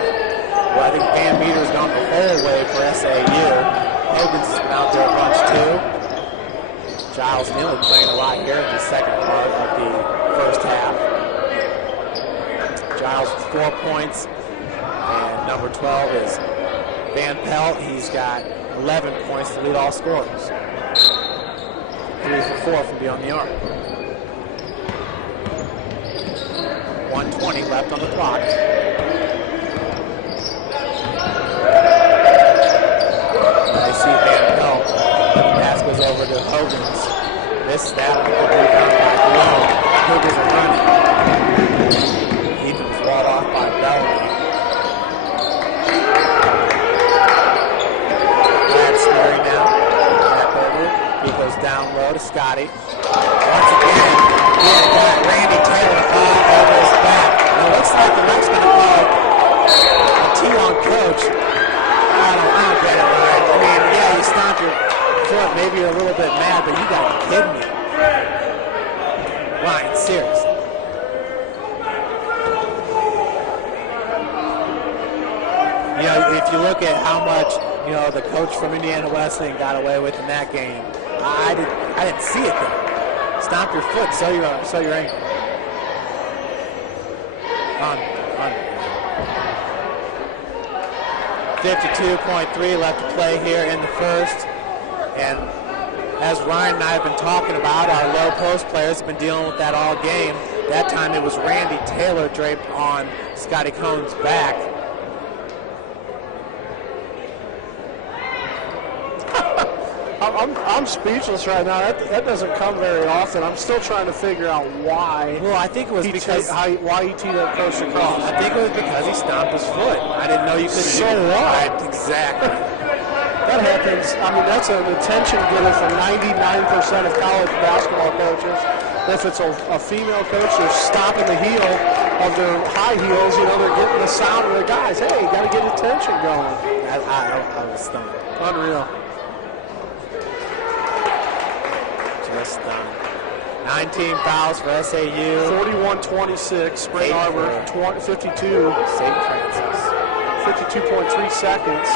Well, I think Van Meter's gone the whole way for SAU. Hogan's been out there a bunch too. Giles Nealon playing a lot here in the second part of the first half. Giles with 4 points, and number 12 is Van Pelt. He's got 11 points to lead all scorers. 3 for 4 from beyond the arc. 1:20 left on the clock. They see Van Pelt. The pass goes over to Hogan's. Missed that one. Good rebound by Bloom. Hogan's running. Ethan was walled off by Bellamy. Glad Sperry now. Back over. He goes down low to Scotty. Once again, he got Randy Taylor to fall over his back. Now it looks like the ref's going to call a T on Coach. I don't get it, Ryan. I mean, yeah, you stomp your foot. Maybe you're a little bit mad, but you got to be kidding me. Ryan, seriously. If you look at how much, the coach from Indiana Wesleyan got away with in that game, I didn't see it there. Stomp your foot, so your ankle. 52.3 left to play here in the first. And as Ryan and I have been talking about, our low post players have been dealing with that all game. That time it was Randy Taylor draped on Scotty Cohn's back. I'm speechless right now. That doesn't come very often. I'm still trying to figure out why. Well, I think it was because why he teed up Coach Lacrosse. I think it was because he stomped his foot. I didn't know you could. So what? Exactly. That happens. I mean, that's an attention getter for 99% of college basketball coaches. If it's a female coach, they're stopping the heel of their high heels. They're getting the sound of the guys. Hey, you got to get attention going. I was stunned. Unreal. Just done. 19 fouls for SAU. 41-26. Spring Arbor 52. St. Francis. 52.3 seconds.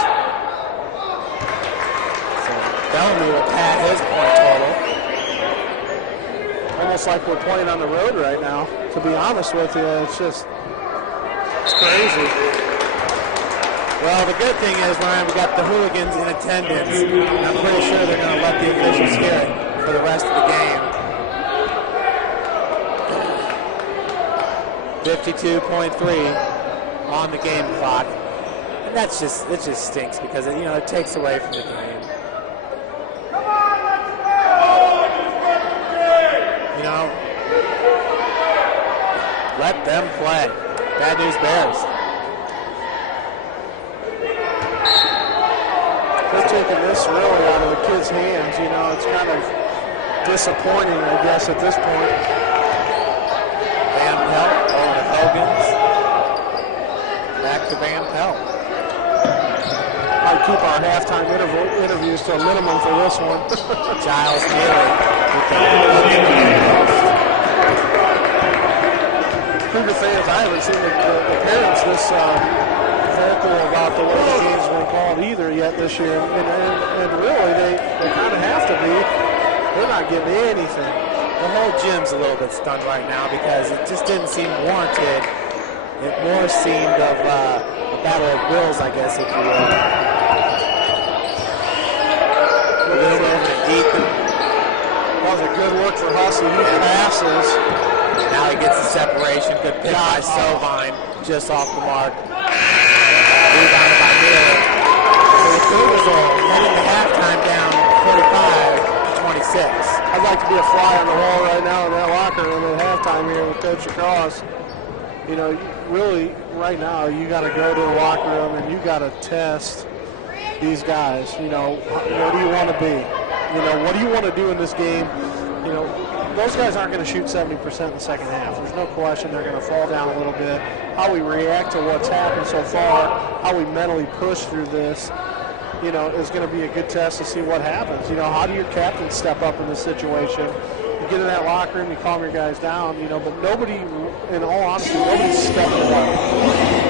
So Bellamy will pad his point total. Almost like we're playing on the road right now. To be honest with you, it's crazy. Well, the good thing is, Ryan, we got the hooligans in attendance. I'm pretty sure they're going to let the officials hear it for the rest of the game. 52.3 on the game clock. And it just stinks because it takes away from the game. Let them play. Bad news Bears. They're taking this really out of the kids' hands. It's kind of disappointing, I guess, at this point. Van Pelt over to Hogan's. Back to Van Pelt. I'd keep our halftime interviews to a minimum for this one. Giles Nealon. Cougar fans, I haven't seen the parents this vocal about the way the game's been called either yet this year. And really, they kind of have to be. They're not getting anything. The whole gym's a little bit stunned right now because it just didn't seem warranted. It more seemed of a battle of wills, I guess, if you will. Over to Ethan. That was a good look for Hussey. He passes. Now he gets the separation. Good pick by Sovine. Just off the mark. be a fly on the wall right now in that locker room at halftime here with Coach Lacrosse. You know, really, right now, you got to go to the locker room and you got to test these guys. You know, what do you want to be? You know, what do you want to do in this game? You know, those guys aren't going to shoot 70% in the second half. There's no question they're going to fall down a little bit. How we react to what's happened so far, how we mentally push through this, you know, is going to be a good test to see what happens. You know, how do your captains step up in this situation? You get in that locker room, you calm your guys down, you know, but nobody, in all honesty, nobody's stepping up.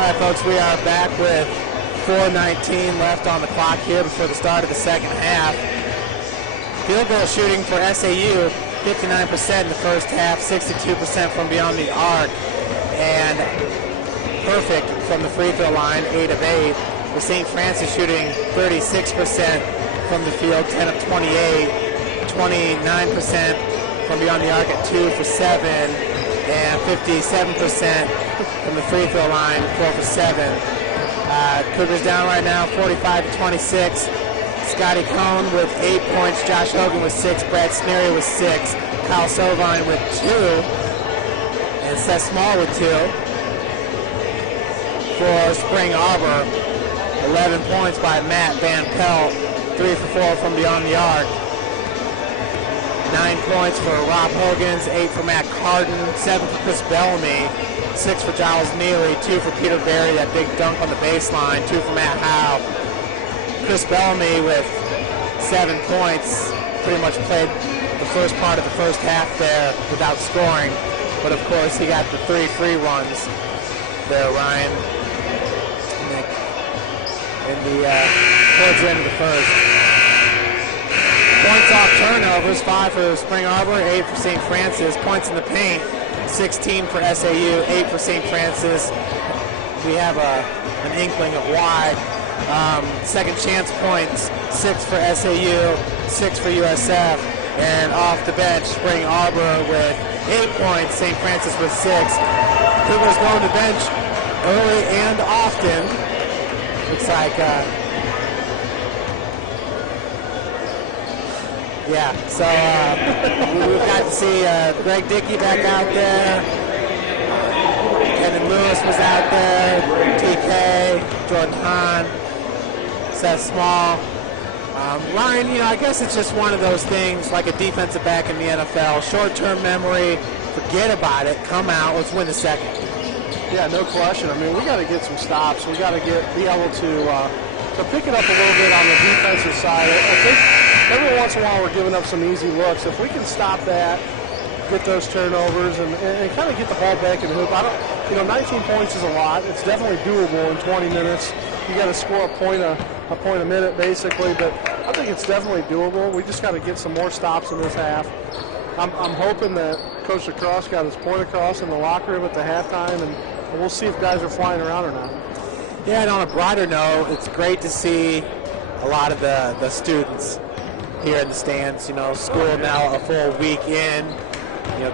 All right, folks, we are back with 4:19 left on the clock here before the start of the second half. Field goal shooting for SAU, 59% in the first half, 62% from beyond the arc, and perfect from the free throw line, 8 of 8. With St. Francis shooting 36% from the field, 10 of 28, 29% from beyond the arc at 2 for 7, and 57% from the free throw line, 4 for 7. Cougars down right now, 45-26. Scotty Cohn with 8 points, Josh Hogan with 6, Brad Sneary with 6, Kyle Sovine with 2, and Seth Small with 2. For Spring Arbor, 11 points by Matt Van Pelt, 3 for 4 from beyond the arc. 9 points for Rob Hogans, 8 for Matt Carden, 7 for Chris Bellamy, 6 for Giles Neely, 2 for Peter Berry, that big dunk on the baseline, 2 for Matt Howe. Chris Bellamy with 7 points, pretty much played the first part of the first half there without scoring, but of course he got the 3 free runs there, Ryan, in the towards the end of the first. Points off turnovers, 5 for Spring Arbor, 8 for St. Francis. Points in the paint, 16 for SAU, 8 for St. Francis. We have an inkling of why. Second chance points, 6 for SAU, 6 for USF. And off the bench, Spring Arbor with 8 points, St. Francis with 6. Cougars going to bench early and often. Looks like, yeah, so we've got to see Greg Dickey back out there. Kevin Lewis was out there. TK, Jordan Hahn, Seth Small. Ryan, I guess it's just one of those things like a defensive back in the NFL. Short-term memory, forget about it, come out, let's win the second. Yeah, no question. I mean, we got to get some stops. We got to be able to pick it up a little bit on the defensive side. I think every once in a while we're giving up some easy looks. If we can stop that, get those turnovers, and kind of get the ball back in the hoop. 19 points is a lot. It's definitely doable in 20 minutes. You got to score a point a minute basically, but I think it's definitely doable. We just got to get some more stops in this half. I'm hoping that Coach Lacrosse got his point across in the locker room at the halftime, and we'll see if guys are flying around or not. Yeah, and on a brighter note, it's great to see a lot of the students here in the stands. School now a full week in.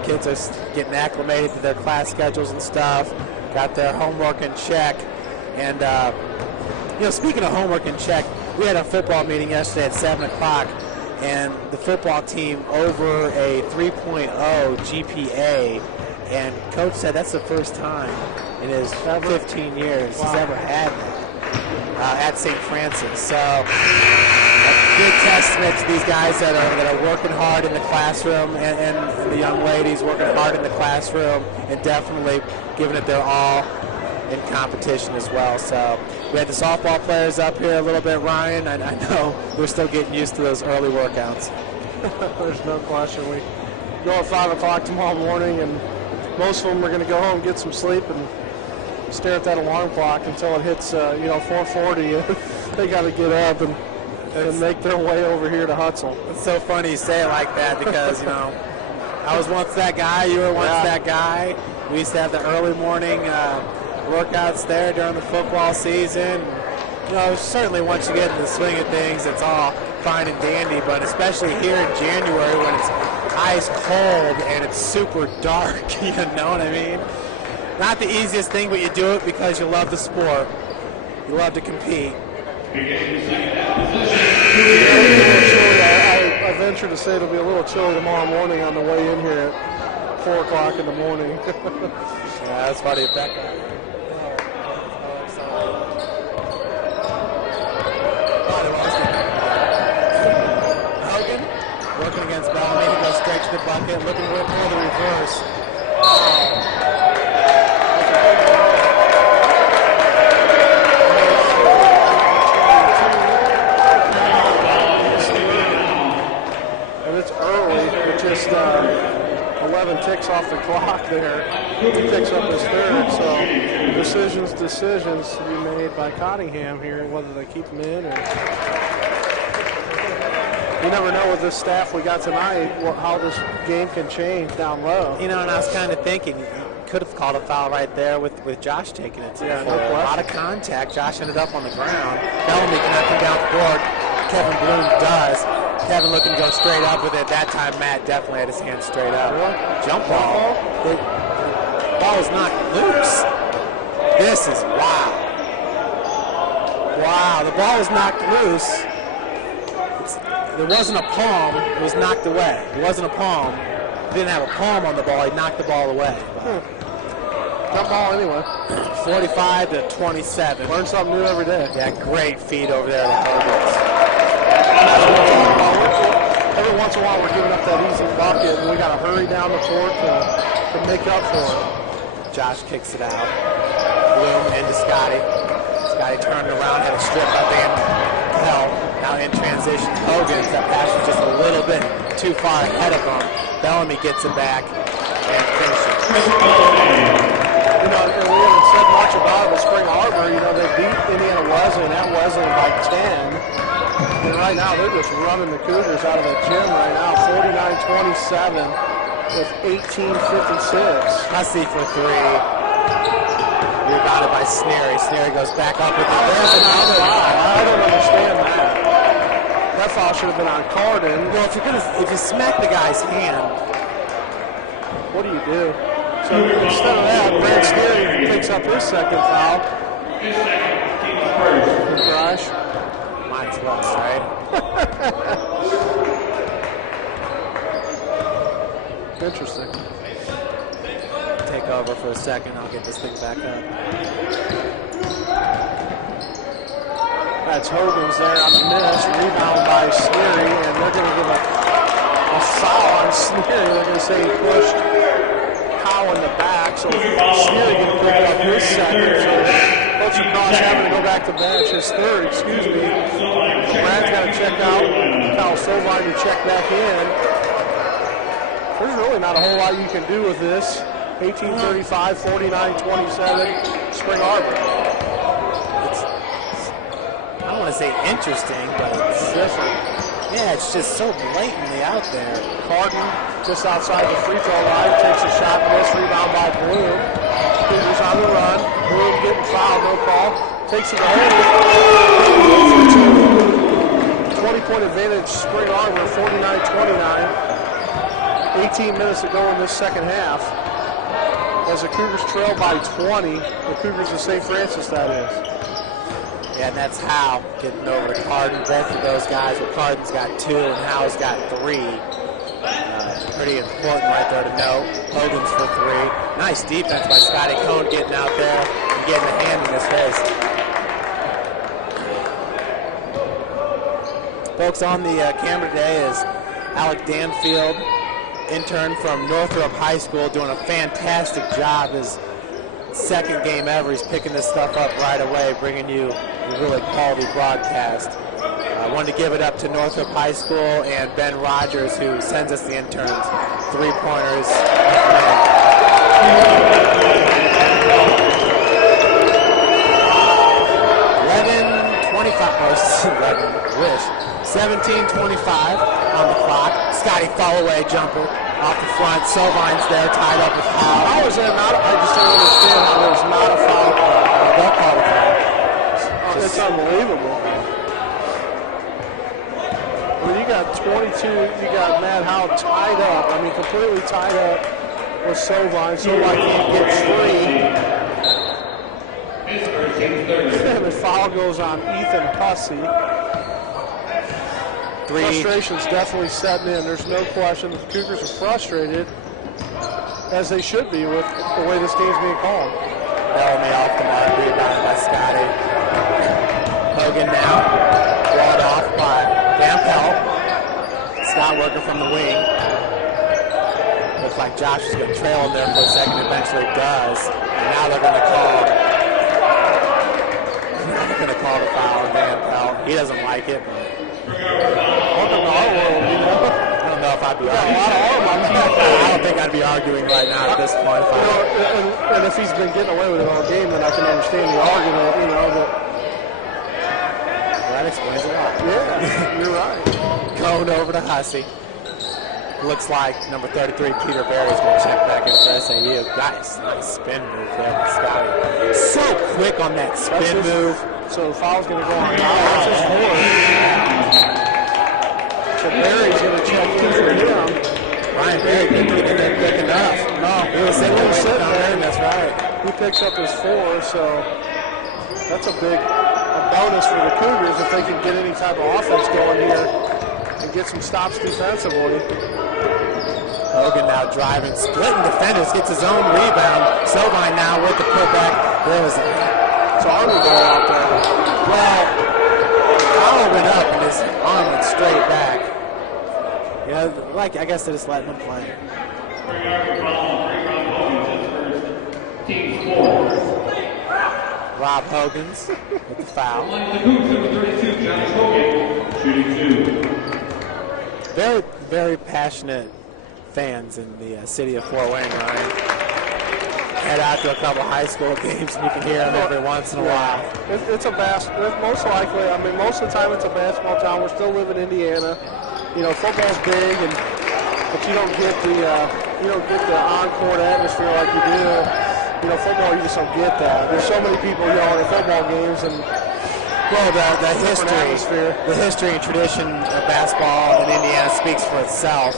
Kids are getting acclimated to their class schedules and stuff, got their homework in check. And, speaking of homework in check, we had a football meeting yesterday at 7 o'clock, and the football team over a 3.0 GPA, and Coach said that's the first time in his 15 years he's ever had that at St. Francis. So Big testament to these guys that are working hard in the classroom and the young ladies working hard in the classroom and definitely giving it their all in competition as well. So we had the softball players up here a little bit, Ryan. I know we're still getting used to those early workouts. There's no question. We go at 5 o'clock tomorrow morning, and most of them are going to go home, get some sleep, and stare at that alarm clock until it hits 4:40. They got to get up and make their way over here to Hutzel. It's so funny you say it like that because, I was once that guy, you were once that guy. We used to have the early morning workouts there during the football season. Certainly once you get in the swing of things, it's all fine and dandy, but especially here in January when it's ice cold and it's super dark, you know what I mean? Not the easiest thing, but you do it because you love the sport. You love to compete. I venture to say it'll be a little chilly tomorrow morning on the way in here at 4 o'clock in the morning. Yeah, that's funny. Becca. Hogan working against Bellamy. He goes straight to the bucket, looking for the reverse. Just 11 ticks off the clock there. He picks up his third, so decisions to be made by Cottingham here, whether they keep him in or... You never know with this staff we got tonight how this game can change down low. And I was kind of thinking, you could have called a foul right there with Josh taking it to the floor. No a lot of contact. Josh ended up on the ground. Bellamy cannot come down the board. Kevin Bloom does. Kevin looking to go straight up with it. That time, Matt definitely had his hand straight up. Really? Jump ball. The ball was knocked loose. This is wow. Wow, the ball was knocked loose. There wasn't a palm. It was knocked away. It wasn't a palm. He didn't have a palm on the ball. He knocked the ball away. Jump ball anyway. 45 to 27. Learn something new every day. Yeah, great feed over there to Hogans. Every once in a while we're giving up that easy bucket and we got to hurry down the court to make up for it. Josh kicks it out. Bloom into Scotty. Scotty turned around, had a strip by Van Pelt. Now in transition, Hogan's that pass was just a little bit too far ahead of him. Bellamy gets it back and finishes. And we haven't said much about it, but Spring Arbor, they beat Indiana Wesleyan at Wesleyan by 10. And right now, they're just running the Cougars out of the gym right now, 49-27 with 18:56. Hussey for three. Rebounded by Sneary. Sneary goes back up with it. There's another foul. I don't understand that. That foul should have been on Carden. Well, if you smack the guy's hand, what do you do? So instead of that, Brad Sneary picks up his second foul. Crash. mine's less, right? Interesting. Take over for a second. I'll get this thing back up. That's Hogan's there on the miss. Rebound by Sneary, and they're going to give a foul on Sneary. They're going to say he pushed Howe in the back, so Sneary going to pick up his second. So Coach Cross having to go back to bench his third, excuse me. Brad's got to check out. Kyle Sovine to check back in. There's really not a whole lot you can do with this. 18:35, 49-27, Spring Arbor. I don't want to say interesting, but it's different. Yeah, it's just so blatantly out there. Carden just outside the free throw line, takes a shot, miss, rebound by Bloom. Cougars on the run. Bloom getting fouled, no call. Takes it home. 20-point advantage, Spring Arbor, 49-29. 18 minutes to go in this second half. As the Cougars trail by 20, the Cougars of St. Francis, that is. Yeah, and that's Howe getting over to Carden. Both of those guys, well, Carden's got 2 and Howe's got 3. Pretty important right there to know. Hogan's for 3. Nice defense by Scotty Cohn getting out there and getting a hand in his face. Folks, on the camera today is Alec Danfield, intern from Northrop High School, doing a fantastic job. His second game ever. He's picking this stuff up right away, bringing you a really quality broadcast. I wanted to give it up to Northrop High School and Ben Rogers, who sends us the interns. 3-pointers. 17:25 on the clock. Scotty Followay jumper off the front. Sovine's there, tied up with foul. How is that not? I just don't understand how there's not a foul call. They'll call the foul. It's unbelievable. I mean, you got 22, you got Matt Howe tied up. I mean, completely tied up with Sovine. Sovine can't get free. And the foul goes on Ethan Hussey. Frustration's definitely setting in. There's no question that the Cougars are frustrated, as they should be, with the way this game's being called. Bellamy off the mark, rebounded by Scotty. Hogan now, brought off by Dampel. Scott working from the wing. Looks like Josh is going to trail him there for a second, eventually does. And now they're going to call. They're going to call the foul on Dampel. He doesn't like it. Welcome to our world, you know. I don't know if I'd be arguing. I don't think I'd be arguing right now at this point. And if he's been getting away with it all game, then I can understand the argument, you know. But that explains it all. Yeah, you're right. Going over to Hussey. Looks like number 33, Peter Berry, is going to check back in for SAU. Nice spin move there with Scotty. So quick on that spin move. So the foul's going to go on. That's his fourth. So Berry's going to check two for him. Ryan Berry didn't get in there quick enough. No, he was sitting there, and that's right. He picks up his four, so that's a bonus for the Cougars if they can get any type of offense going here and get some stops defensively. Hogan now driving, splitting defenders, gets his own rebound. Sovine now with the putback. There was it's an army ball out there. Well, foul went up and his arm went straight back. You know, like I guess they just let him play. Rob Hogan's with the foul. Very, very passionate fans in the city of Fort Wayne, Ryan. Head out to a couple high school games and you can hear them every once in a while. It's most likely, I mean, most of the time it's a basketball town. We're still living in Indiana. You know, football's big, but you don't get the on-court atmosphere like you do. You know, football, you just don't get that. There's so many people yelling at football games, and well, the history and tradition of basketball in Indiana speaks for itself.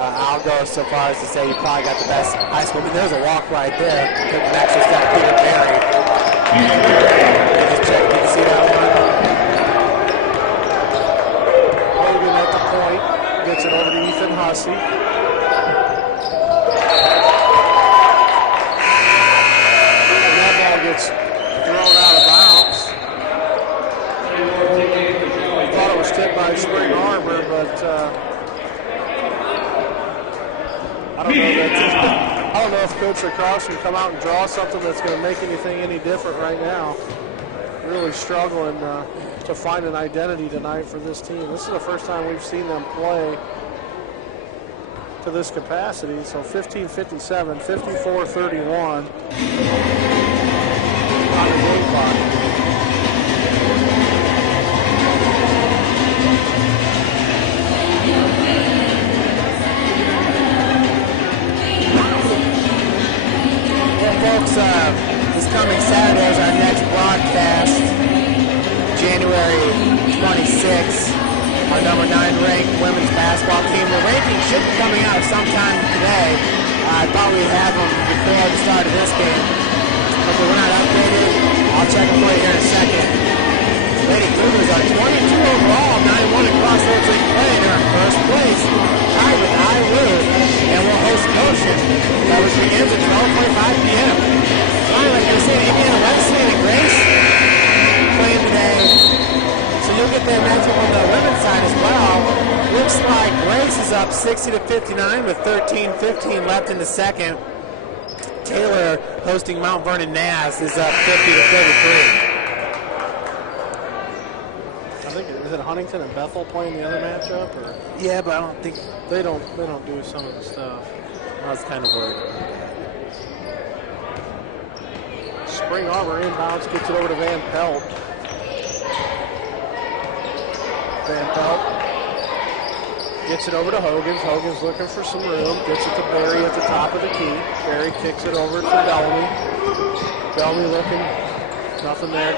I'll go so far as to say you probably got the best high school. I mean, there's a walk right there. Took an extra step, Peter Berry. Just check. Did you see that one? Hogan at the point gets it over to Ethan Hussey. And that ball gets thrown out of bounds. I thought it was tipped by Spring Arbor, but I don't know if Coach Lacrosse can come out and draw something that's going to make anything any different right now. Really struggling to find an identity tonight for this team. This is the first time we've seen them play to this capacity. So 15-57, 54-31 on the game clock. Folks, this coming Saturday is our next broadcast, January 26th. Our number 9 ranked women's basketball team. The rankings should be coming out sometime today. I thought we'd have them before the start of this game, but they were not updated. I'll check them for you here in a second. Lady Cougars are 22 overall, 9-1 across Old League play. They're in first place, tied with IRU, and we'll host Goshen. Which begins at 12:45 p.m. Finally, like I said, Indiana Wesleyan and Grace playing today. So you'll get their matchup on the women's side as well. is up 60-59 with 13:15 left in the second. Taylor, hosting Mount Vernon Nass, is up 50-33. I think is it Huntington and Bethel playing the other matchup, or Yeah, but I don't think they don't do some of the stuff. I was kind of worried. Spring Arbor inbounds, gets it over to Van Pelt. Van Pelt gets it over to Hogan's. Hogan's looking for some room. Gets it to Barry at the top of the key. Barry kicks it over to Bellamy. Bellamy looking, nothing there.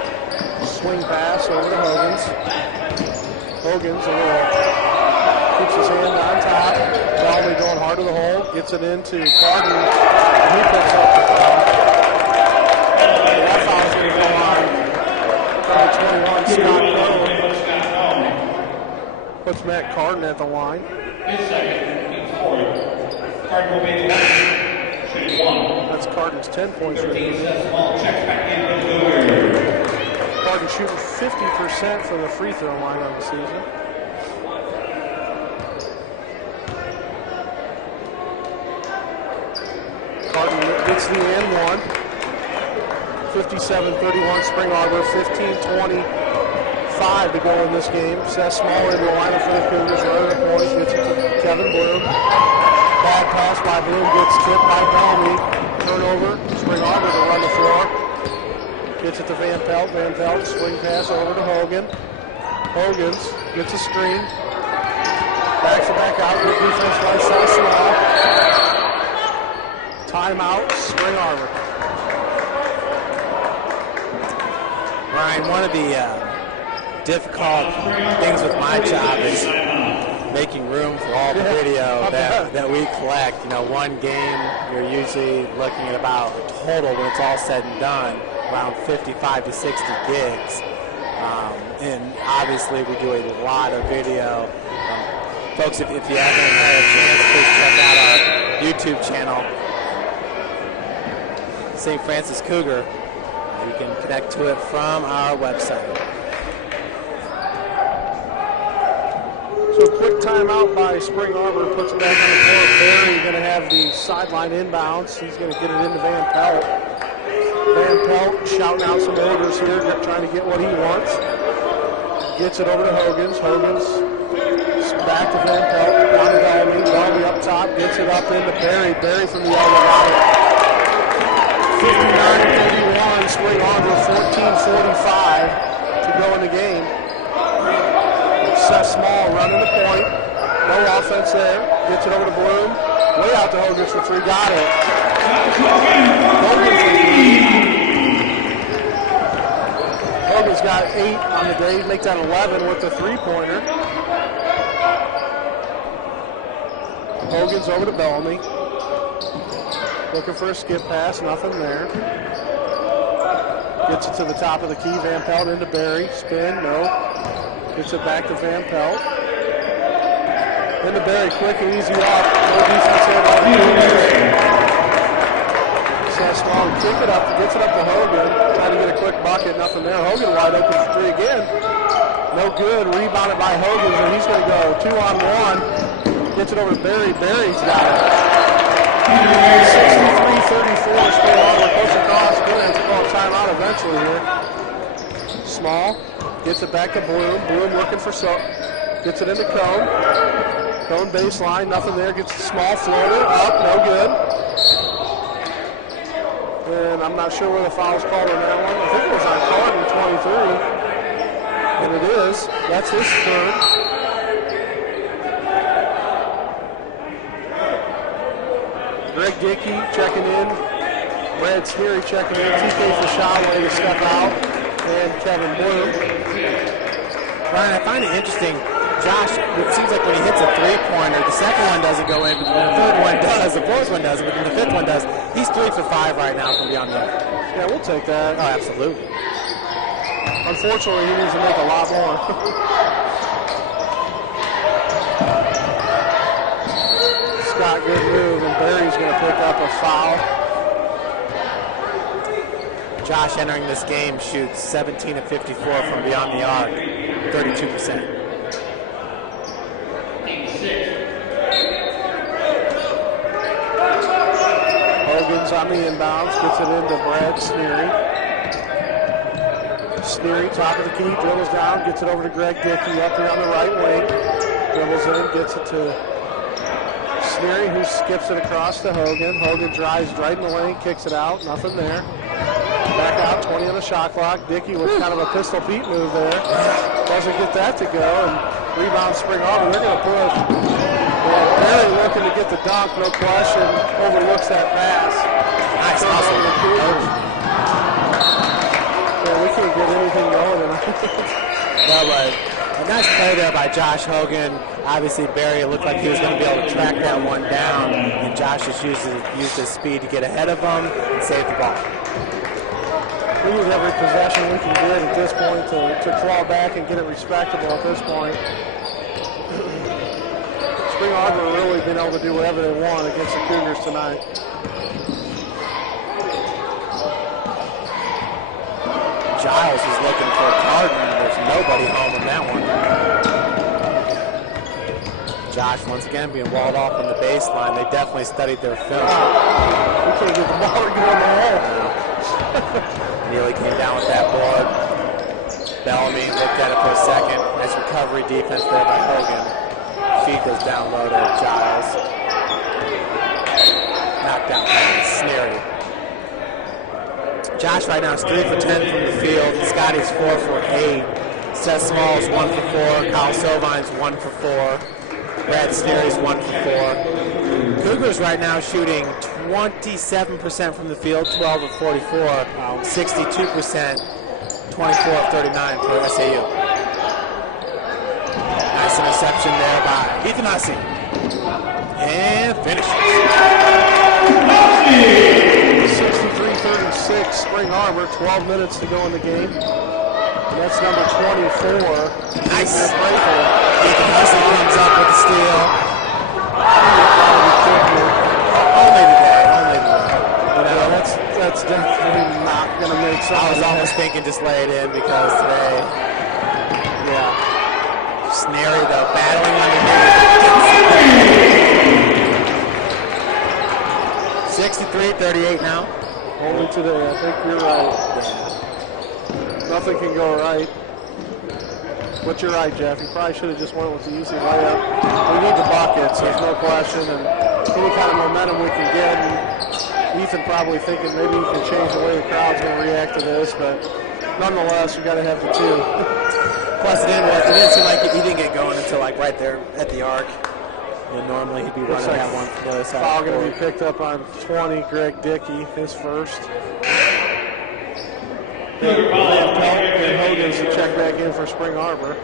Swing pass over to Hogan's. Hogan's a little, keeps his hand on top. Bellamy going hard to the hole. Gets it into Carden. He picks up the foul. That foul's going to go on number 21, Scott Cole. Puts Matt Carden at the line. His second, team scoring. Carden will be the shooting 1. That's Carden's 10 points. 13 Seth Small checks back in for the Carden shooting 50% from the free throw line on the season. Carden gets the and one. 57-31 Spring Arbor. 15-25 to go in this game. Seth Small into the lineup for the Cougars. Running the point. Gets it to Kevin Bloom. Bad pass by Bloom. Gets tipped by Bellamy. Turnover. Spring Arbor to run the floor. Gets it to Van Pelt. Van Pelt, swing pass over to Hogan. Hogan's gets a screen. Backs it back out. Good defense by Seth Small. Timeout, Spring Arbor. Ryan, one of the difficult things with my job is making room for all the video that we collect. You know, one game, you're usually looking at about a total, when it's all said and done, around 55 to 60 gigs. And obviously we do a lot of video. Folks, if you haven't had a chance, please check out our YouTube channel, St. Francis Cougar. You can connect to it from our website. So quick timeout by Spring Arbor, puts it back on the court. Barry going to have the sideline inbounds. He's going to get it into Van Pelt. Van Pelt shouting out some orders here, trying to get what he wants. Gets it over to Hogan's. Hogan's back to Van Pelt, down to Bellamy. Bellamy up top, gets it up into Barry. Barry from the elbow got it. 59-31, Spring Arbor, 14:45 to go in the game. Seth Small running the point. No offense there. Gets it over to Bloom. Way out to Hogan's for three. Got it. Hogan's got 8 on the day. Make that 11 with the three-pointer. Hogan's over to Bellamy. Looking for a skip pass. Nothing there. Gets it to the top of the key. Van Pelt into Barry. Spin. No. Gets it back to Van Pelt. Into Barry, quick and easy off. No defense there by the Cougars. Seth Small kick it up, gets it up to Hogan. Trying to get a quick bucket, nothing there. Hogan wide open for three again. No good. Rebounded by Hogan, and he's going to go 2-on-1. Gets it over to Barry. Barry's got it. 63-34. Spring Arbor. Coach across. Going to have to call a timeout eventually here. Small. Gets it back to Bloom. Bloom looking for gets it into Cone. Cone baseline, nothing there. Gets a small floater up, no good. And I'm not sure where the foul's called on that one. I think it was on Carden, 23. And it is. That's his third. Greg Dickey checking in. Brad Sneary checking in. TK Fashaway to step out. And Kevin Bloom. Ryan, I find it interesting. Josh, it seems like when he hits a three-pointer, the second one doesn't go in, but the third one does, the fourth one doesn't, but then the fifth one does. He's 3 for 5 right now from beyond the arc. Yeah, we'll take that. Oh, absolutely. Unfortunately, he needs to make a lot more. Scott, good move, and Barry's going to pick up a foul. Josh entering this game shoots 17 of 54 from beyond the arc, 32%. Hogan's on the inbounds, gets it into Brad Sneary. Sneary, top of the key, dribbles down, gets it over to Greg Dickey up here on the right wing. Dribbles in, gets it to Sneary, who skips it across to Hogan. Hogan drives right in the lane, kicks it out, nothing there. Back out, 20 on the shot clock. Dickey with kind of a Pistol Pete move there. Doesn't get that to go, and rebound Spring Arbor. They're going to push. Yeah, Barry looking to get the dunk, no question. Overlooks that pass. Nice hustle. Yeah, we can't get anything going tonight. No, but a nice play there by Josh Hogan. Obviously, Barry looked like he was going to be able to track that one down, and Josh just used his speed to get ahead of him and save the ball. We use every possession we can get at this point to claw back and get it respectable at this point. Spring Arbor really been able to do whatever they want against the Cougars tonight. Giles is looking for a Carden. There's nobody home in that one. Josh once again being walled off on the baseline. They definitely studied their film. We can't get the ball to go in the head. Neely came down with that board. Bellamy looked at it for a second. Nice recovery defense there by Hogan. Feed goes down low to Giles. Knocked out by Sneary. Josh right now is 3 for 10 from the field. Scotty's 4 for 8. Seth Small's 1 for 4. Kyle Sovine's 1 for 4. Brad Sneary's 1 for 4. Cougars right now shooting 27% from the field, 12 of 44, 62%, 24 of 39 for SAU. Nice interception there by Ethan Hussey. And finishes. 63-36, Spring Arbor, 12 minutes to go in the game. And that's number 24. Nice. Ethan Hussey comes up with the steal. Only today. That's definitely not going to make sense. I was almost thinking just lay it in because today, yeah. Sneary though, battling underneath. 63-38 now. Only today, I think you're right. Nothing can go right. But you're right, Jeff. You probably should have just went with the easy layup. We need the buckets, there's no question, and any kind of momentum we can get. And Ethan probably thinking maybe he can change the way the crowd's going to react to this, but nonetheless, you got to have the two. Plus, it didn't seem like he didn't get going until like right there at the arc. And normally he'd be running that one from the other side. Foul going to be picked up on 20, Greg Dickey, his first. And Hogan's to check back in for Spring Arbor.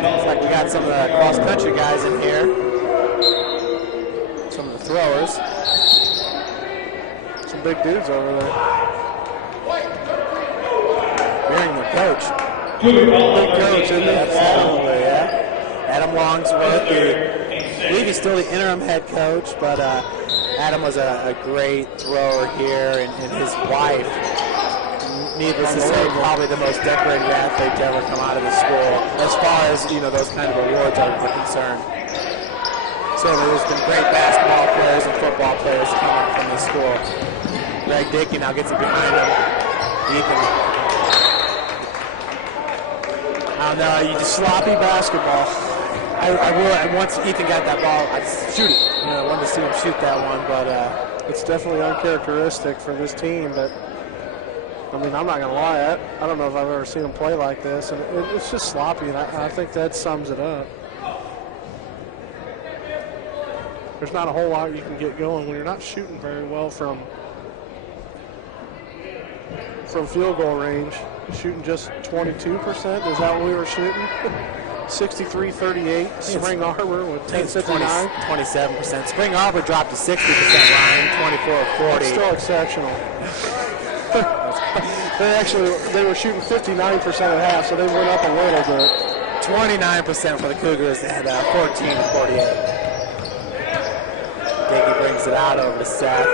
Looks like we got some of the cross-country guys in here. Some of the throwers. Some big dudes over there. Bearing their coach. Big coach, isn't he? Absolutely, yeah. Adam Longsworth, I believe he's still the interim head coach, but Adam was a great thrower here, and his wife, needless to say, probably the most decorated athlete to ever come out of the school, as far as those kind of awards are concerned. Certainly, there's been great basketball players and football players come up from this school. Greg Dickey now gets it behind him. Ethan. I don't know, you just Sloppy basketball. once Ethan got that ball, I'd shoot it. I wanted to see him shoot that one, but it's definitely uncharacteristic for this team. But I mean, I'm not gonna lie, I don't know if I've ever seen him play like this, and it's just sloppy, and I think that sums it up. There's not a whole lot you can get going when you're not shooting very well from field goal range. Shooting just 22%. Is that what we were shooting? 63-38. Spring Arbor with 10:59. 27%. Spring Arbor dropped to 60% line, 24 of 40. That's still exceptional. They were shooting 59% at half, so they went up a little bit. 29% for the Cougars at 14 of 48. Dickey brings it out over to Seth.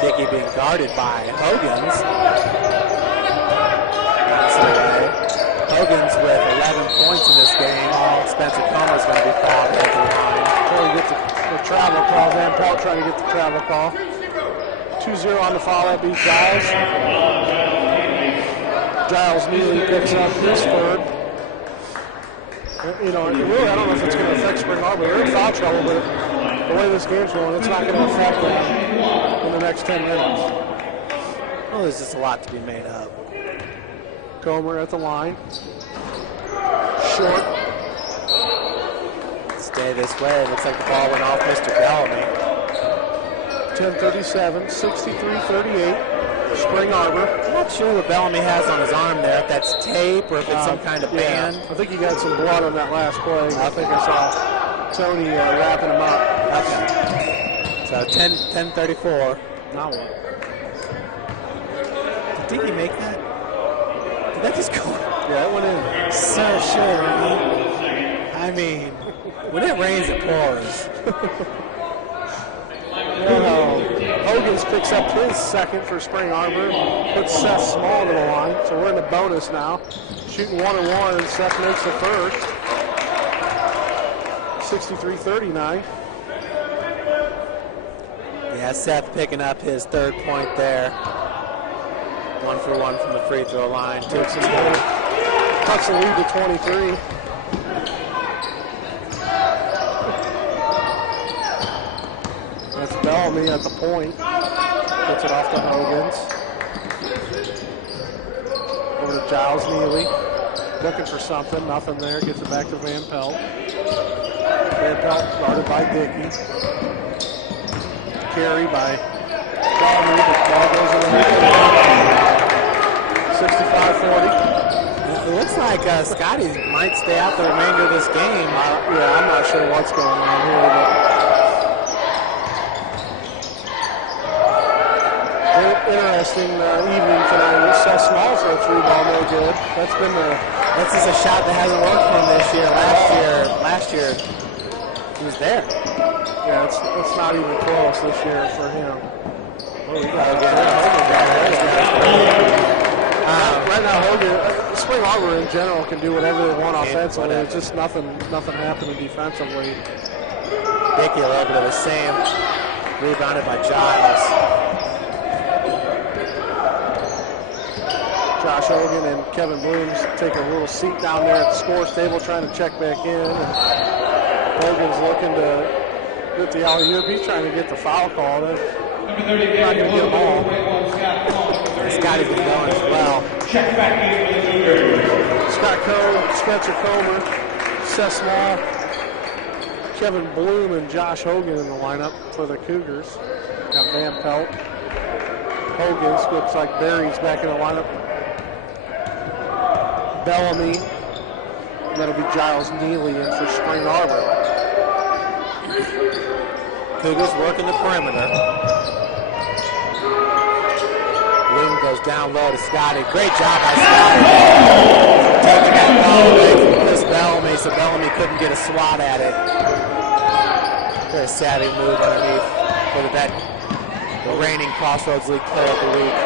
Dickey being guarded by Hogan's. Hogan's with 11 points in this game. Spencer Comer's going to be fouled at the line. Trying to get the travel call. Van Pelt trying to get the travel call. 2-0 on the foul. That beats Giles. Giles Neely picks up his third. You know, really, I don't know if it's going to affect Spring Arbor. They're in foul trouble, but the way this game's going, it's not going to affect them in the next 10 minutes. Well, there's just a lot to be made up. Comer at the line. Short. Stay this way. Looks like the ball went off Mr. Bellamy. 10:37, 63-38. Spring Arbor. I'm not sure what Bellamy has on his arm there, if that's tape or if it's some kind of band. I think he got some blood on that last play. I think I saw Tony wrapping him up. Okay. So 10:34. Now what? Did he make that? Did that just go? Yeah, it went in. So sure. I mean, when it rains, it pours. Hogan's picks up his second for Spring Arbor. Puts Seth Small to the line. So we're in the bonus now. Shooting 1-1, and Seth makes the first. 63-39. Yeah, Seth picking up his third point there. 1 for 1 from the free throw line. Cuts the lead to 23. That's Bellamy at the point. Gets it off to Hogan's. Over to Giles Neely. Looking for something. Nothing there. Gets it back to Van Pelt. Van Pelt guarded by Dickey. Carry by Bellamy. The ball goes in the 65-40. It looks like Scotty might stay out the remainder of this game. Yeah, I'm not sure what's going on here, but interesting evening tonight. Seth Small for a three ball, no good. That's just a shot that hasn't worked for him this year. Last year, he was there. Yeah, it's not even close this year for him. Right now, Hogan, Spring Arbor in general can do whatever they want offensively. It's just nothing happening defensively. Dickey a little bit of the same. Rebounded by Giles. Josh Hogan and Kevin Blooms take a little seat down there at the scores table trying to check back in. And Hogan's looking to get the alley-oop. He's trying to get the foul call. He's not going to get them all. Scotty's been going as well. Check back in for the Cougars. Scott Coe, Spencer Comer, Seth Small, Kevin Bloom, and Josh Hogan in the lineup for the Cougars. Got Van Pelt. Hogan's looks like Barry's back in the lineup. Bellamy. And that'll be Giles Neely in for Spring Arbor. Cougars working the perimeter. Bloom goes down low to Scotty. Great job by Scotty. Taking that ball away from Chris Bellamy, so Bellamy couldn't get a swat at it. Very savvy move underneath for the reigning Crossroads League player of the week.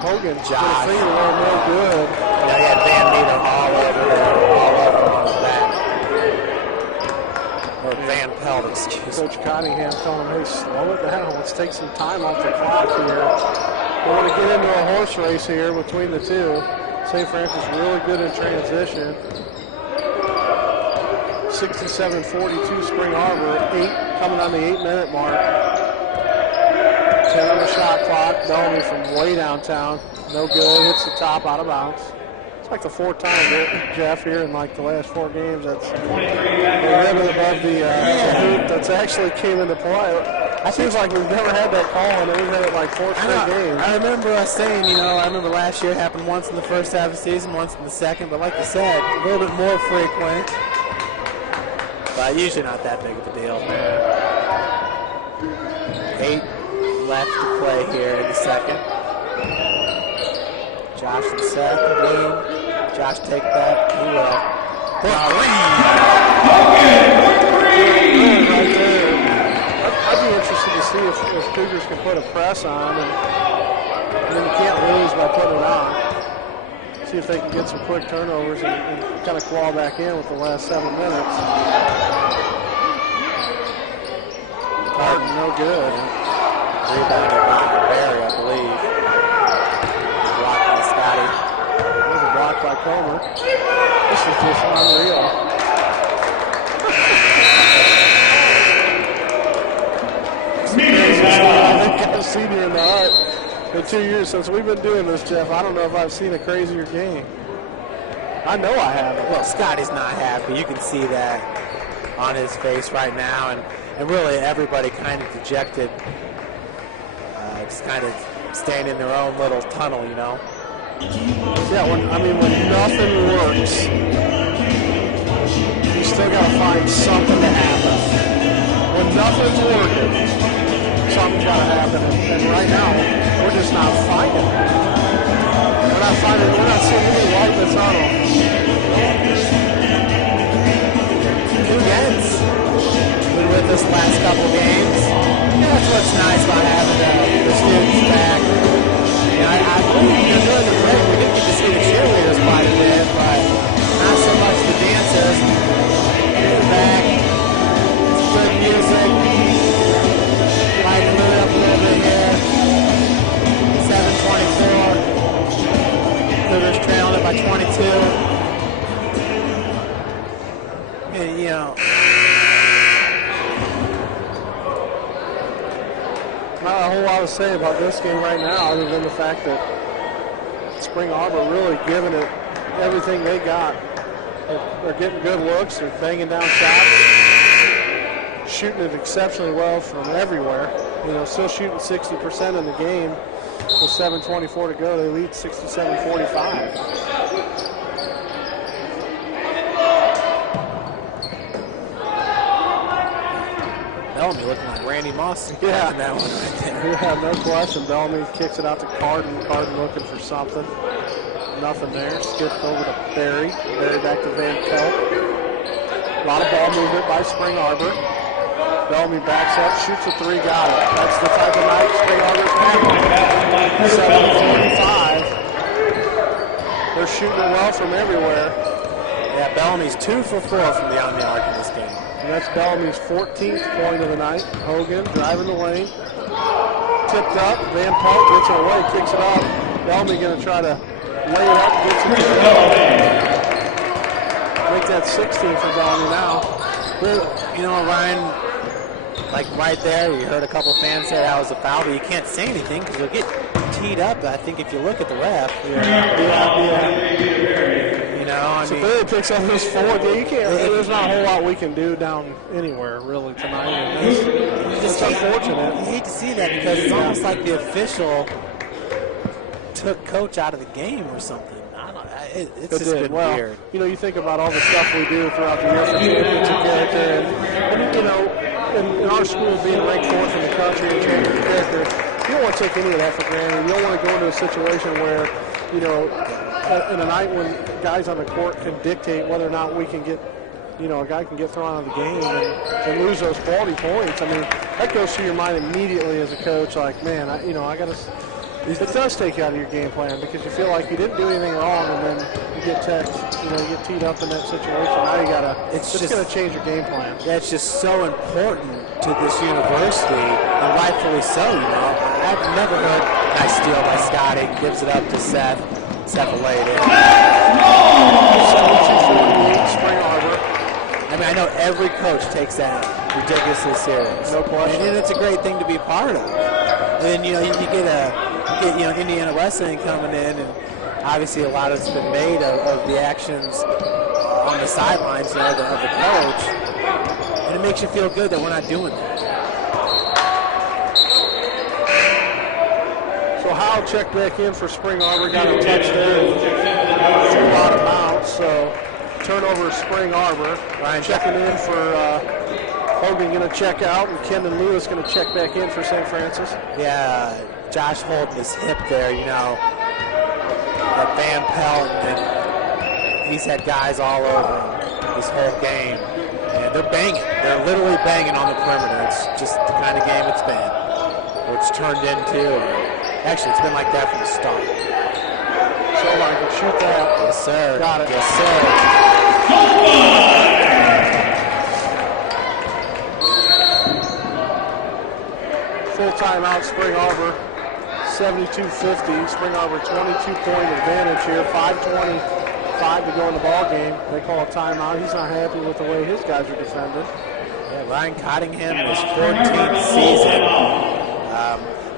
Hogan, Josh. Finger roll, no good. Yeah, he had Van Meter all over him on his back. Or Van Pelt, excuse me. Coach Cottingham telling him, hey, slow it down. Let's take some time off the clock here. We want to get into a horse race here between the two. St. Francis really good in transition. 67-42 Spring Arbor, 8 coming on the 8-minute mark. 10 on the shot clock. Bellamy from way downtown. No good. Hits the top out of bounds. It's like the fourth time, Jeff, here in like the last 4 games. That's the ribbon above the hoop that's actually came into play. It seems like we've never had that call, and we've had it like 4 straight games. I remember us saying, I remember last year it happened once in the first half of the season, once in the second, but like you said, a little bit more frequent. But usually not that big of a deal. 8 left to play here in the second. Josh and Seth, Bloom. Josh take that. He will. Right there. I'd be interested to see if Cougars can put a press on. And I mean, you can't lose by putting it on. See if they can get some quick turnovers and kind of claw back in with the last 7 minutes. Hard, no good. Rebounded by Barry, I believe. Blocked by Scotty. There's a block by Comer. This is just unreal. Senior in the art in 2 years since we've been doing this, Jeff. I don't know if I've seen a crazier game. I know I haven't. Well, Scotty's not happy. You can see that on his face right now, and really everybody kind of dejected, just kind of staying in their own little tunnel, you know. Yeah, when nothing works, you still got to find something to happen. When nothing's working, something's got to happen, and right now, we're just not finding it. We're not seeing any light in the tunnel. Again's been with us the last couple games. That's what's nice about having the students back. I believe during the break we did get to see the cheerleaders quite a bit, but not so much the dancers. They're back. It's good music. Light the mood up a little bit here. 7:24. Cougars trailing it by 22. And, you know. Not a whole lot to say about this game right now, other than the fact that Spring Arbor really giving it everything they got. They're getting good looks. They're banging down shots, shooting it exceptionally well from everywhere. You know, still shooting 60% in the game. With 7:24 to go, they lead 67-45. Bellamy looking like Randy Moss. Yeah, that one right there. Yeah, no question. Bellamy kicks it out to Carden. Carden looking for something. Nothing there. Skipped over to Barry. Barry back to Van Pelt. A lot of ball movement by Spring Arbor. Bellamy backs up, shoots a three, got it. That's the type of night Spring Arbor's having. 7:45. They're shooting it well from everywhere. Yeah, Bellamy's 2 for 4 from beyond the arc in this game. And that's Bellamy's 14th point of the night. Hogan driving the lane. Tipped up. Van Pelt gets it away, kicks it up. Bellamy going to try to lay it up, gets it to I think that's 16 for Bellamy now. Well, you know, Ryan, like right there, you heard a couple fans say that was a foul, but you can't say anything because you'll get teed up, I think, if you look at the ref. Yeah. You know, I So mean, Barry picks up his 4. You can't. There's not a whole lot we can do down anywhere really tonight. And it's unfortunate. you hate to see that because it's almost like the official took Coach out of the game or something. It's just been weird. You know, you think about all the stuff we do throughout the year for championship character, and you know, in our school being ranked 4th in the country in championship character, you don't want to take any of that for granted. You don't want to go into a situation where, you know, in a night when guys on the court can dictate whether or not we can get, you know, a guy can get thrown out of the game and lose those quality points. I mean, that goes through your mind immediately as a coach. Like, man, I got to. It does take you out of your game plan because you feel like you didn't do anything wrong, and then you get text, you know, you get teed up in that situation. Now you gotta. It's just going to change your game plan. That's just so important to this university, and rightfully so. You know, I've never heard nice steal by Scotty. Gives it up to Seth. Seth laid in. 72-48, Spring Arbor. I mean, I know every coach takes that ridiculously serious. No question. And it's a great thing to be part of. And then, you know, you get Indiana Wesleyan coming in, and obviously a lot has been made of the actions on the sidelines, you know, of the coach. And it makes you feel good that we're not doing that. So Howell checked back in for Spring Arbor, got a touch there, threw out of bounds. So turnover Spring Arbor. Ryan checking in for Hogan, going to check out, and Kendon Lewis going to check back in for St. Francis. Yeah, Josh holding his hip there, you know, that Van Pelt, and he's had guys all over him this whole game. And they're banging. They're literally banging on the perimeter. It's just the kind of game it's been, or it's turned into. Actually, it's been like that from the start. So I can shoot that. Yes, sir. Got it. Yes, sir. Full timeout, Spring Arbor. 72-50. Spring Arbor 22-point advantage here. 5:25 to go in the ball game. They call a timeout. He's not happy with the way his guys are defended. Yeah, Ryan Cottingham, his 14th season.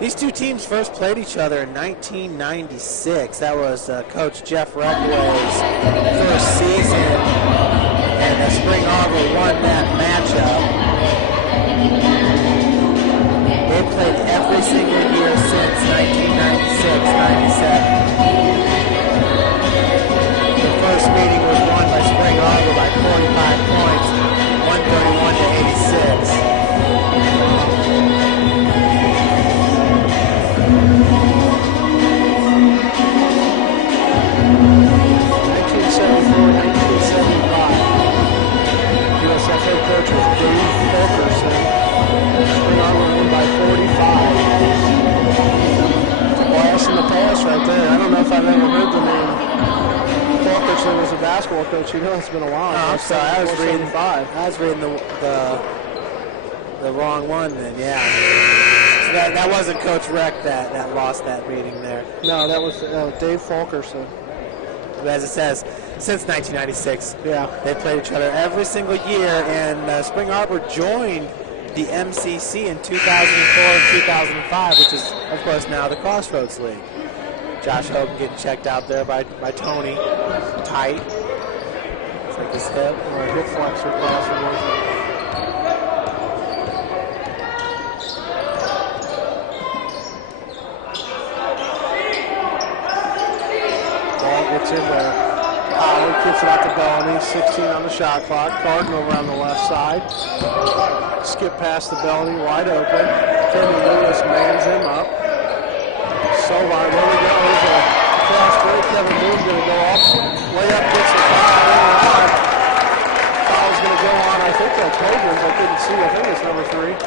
These two teams first played each other in 1996. That was Coach Jeff Reckway's first season, and Spring Arbor won that matchup. They played every single year since 1996-97. The first meeting was won by Spring Arbor by 45 points, 131-86. 1974-1975. USF head coach was Dave Fulkerson. Spring Arbor won by 45. It's a blast in the past right there. I don't know if I've ever heard the name Fulkerson as a basketball coach. You know, it's been a while. Oh, I'm sorry. I was reading the wrong one then, yeah. So that wasn't Coach Reck that lost that meeting there. No, that was Dave Fulkerson. But as it says, since 1996, yeah, they played each other every single year, and Spring Arbor joined the MCC in 2004 and 2005, which is, of course, now the Crossroads League. Josh Hogan getting checked out there by Tony. Tight. It's like his hip. Or hip flexor possibly. Ball gets in there. Howard kicks it out to Bellamy. 16 on the shot clock. Carden over on the left side. Skip past the Bellamy, wide open. Kenny Lewis mans him up. Sovar, there we go. There's a cross break. Kevin Boone's going to go up. Layup gets the foul. Foul's going to go on. I think that's Hogan's. I couldn't see. I think it's number 3.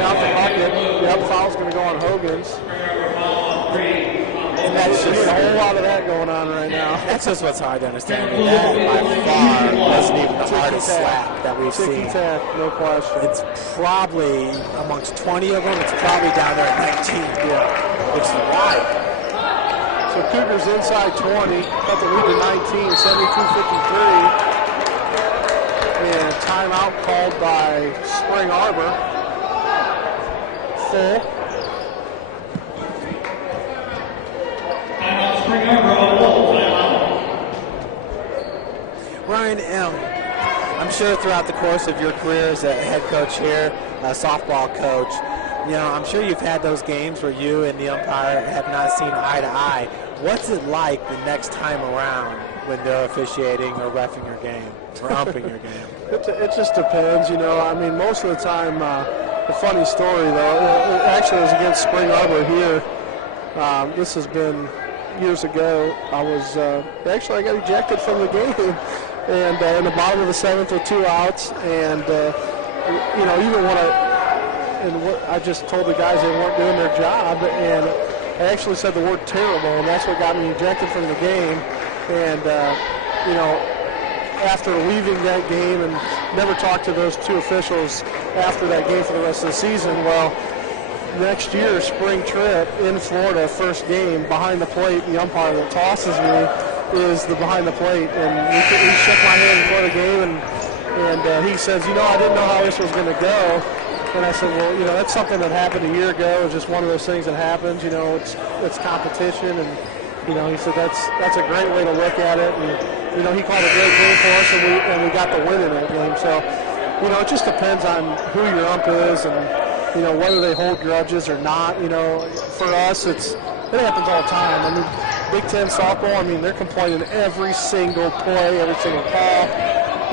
Count the bucket. Yep, foul's going to go on Hogan's. And that's just a whole lot of that going on right now. That's just what's hard to understand. That by far wasn't even the hardest slap that we've seen. Ticky-tack, no question. It's probably, amongst 20 of them, it's probably down there at 19. Yeah. Which is wild. So Cougars inside 20, cut the lead to 19, 72-53. And timeout called by Spring Arbor. Full. Ryan M., I'm sure throughout the course of your career as a head coach here, a softball coach, you know, I'm sure you've had those games where you and the umpire have not seen eye to eye. What's it like the next time around when they're officiating or reffing your game or umping your game? It just depends, you know. I mean, most of the time, the funny story, though, it actually was against Spring Arbor here. This has been years ago. I got ejected from the game. And in the bottom of the 7th with 2 outs. And, you know, even when I just told the guys they weren't doing their job. And I actually said the word terrible, and that's what got me ejected from the game. And, you know, after leaving that game and never talked to those 2 officials after that game for the rest of the season, well, next year, spring trip in Florida, first game, behind the plate, the umpire that tosses me is the behind the plate. And he shook my hand before the game, and he says, you know, I didn't know how this was going to go. And I said, well, you know, that's something that happened a year ago. It's just one of those things that happens. You know, it's competition. And, you know, he said that's a great way to look at it. And, you know, he called a great game for us, and we got the win in that game. So, you know, it just depends on who your ump is and, you know, whether they hold grudges or not. You know, for us, it happens all the time. I mean, Big Ten softball, I mean, they're complaining every single play, every single call.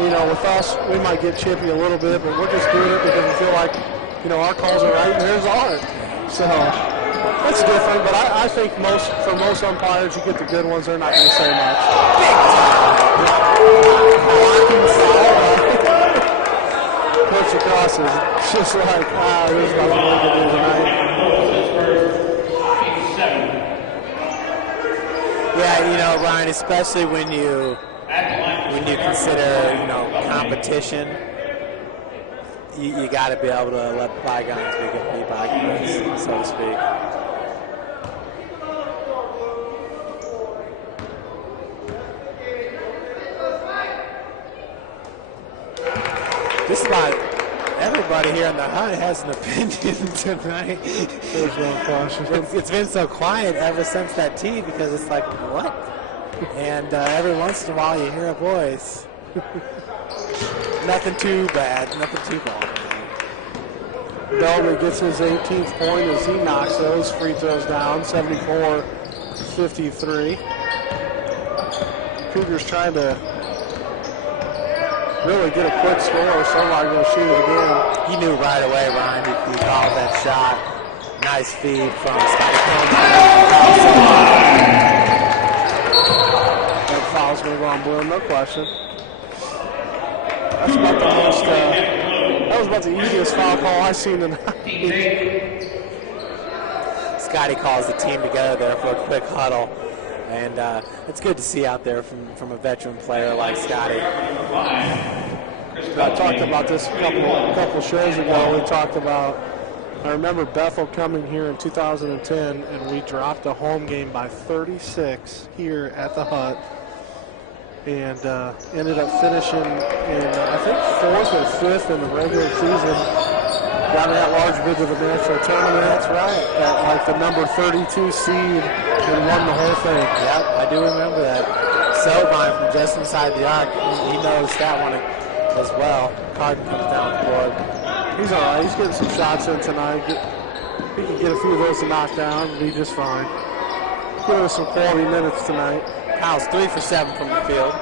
You know, with us, we might get chippy a little bit, but we're just doing it because we feel like, you know, our calls are right and theirs aren't. So that's different, but I think for most umpires, you get the good ones, they're not going to say much. Coach across is just like, this is about to be a good tonight. Yeah, Ryan, especially when you consider, competition, you got to be able to let bygones be bygones, so to speak. Just about everybody here in the hut has an opinion tonight. There's no question. It's been so quiet ever since that tee because it's like, what? And every once in a while you hear a voice. Nothing too bad, nothing too bad. Bellman gets his 18th point as he knocks those free throws down, 74-53. Cougars trying to really get a quick score. Somebody's going to shoot it again. He knew right away, Ryan, he called that shot. Nice feed from Scotty That foul's going to go on Bloom, no question. That's about the most, that was about the easiest foul call I've seen tonight. Scotty calls the team together there for a quick huddle. And it's good to see out there from a veteran player like Scotty. I talked about this a couple shows ago. We talked about, I remember Bethel coming here in 2010, and we dropped a home game by 36 here at the hut. And ended up finishing in, I think, 4th or 5th in the regular season. Got an at-large bid to the national tournament. That's right. At like the number 32 seed and won the whole thing. Yep, I do remember that. Sobine from just inside the arc, he knows that one as well. Carden comes down the board. He's all right. He's getting some shots in tonight. He can get a few of those to knock down and be just fine. Give us some quality minutes tonight. Kyle's 3 for 7 from the field.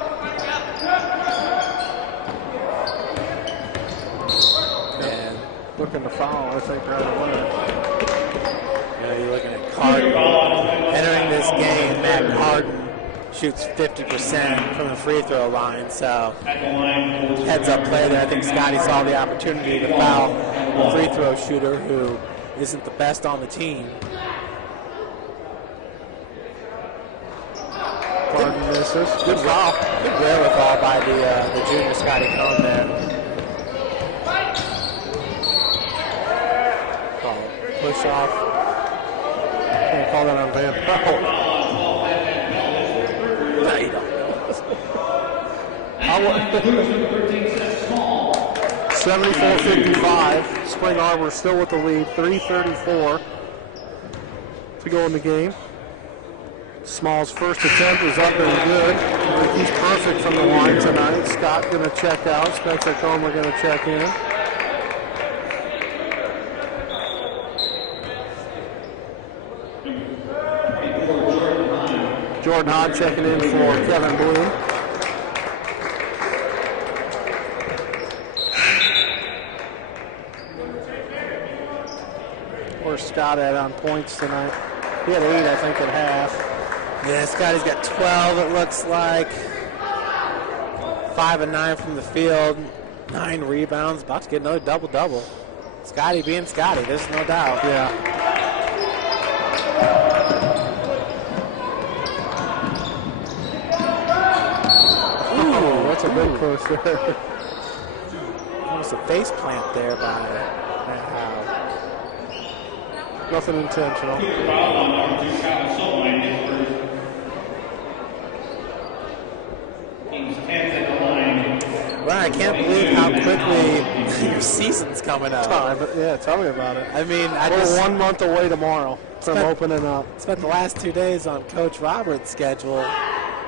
And looking to foul, I think, right away. You're looking at Carden. Entering this game, Matt Carden shoots 50% from the free throw line. So heads up play there. I think Scotty saw the opportunity to foul a free throw shooter who isn't the best on the team. Carden misses. Good foul. Good wherewithal by the junior Scotty Cohn there. Push off. Can't call that on Van Pelt. No, you don't. 74-55. Spring Arbor still with the lead. 3:34 to go in the game. Small's first attempt is up and good. I think he's perfect from the line tonight. Scott going to check out. Spencer Comer going to check in. Jordan Hahn checking in for Kevin Bloom. Where's Scott at on points tonight? He had 8, I think, at half. Yeah, Scotty's got 12, it looks like. 5 and 9 from the field. 9 rebounds. About to get another double-double. Scotty being Scotty, there's no doubt. Yeah. Ooh, that's a big push there. Almost a face plant there by Howe. Nothing intentional. Well, I can't believe how quickly your season's coming up. Yeah, tell me about it. I mean, We're 1 month away tomorrow from opening up. Spent the last 2 days on Coach Roberts' schedule.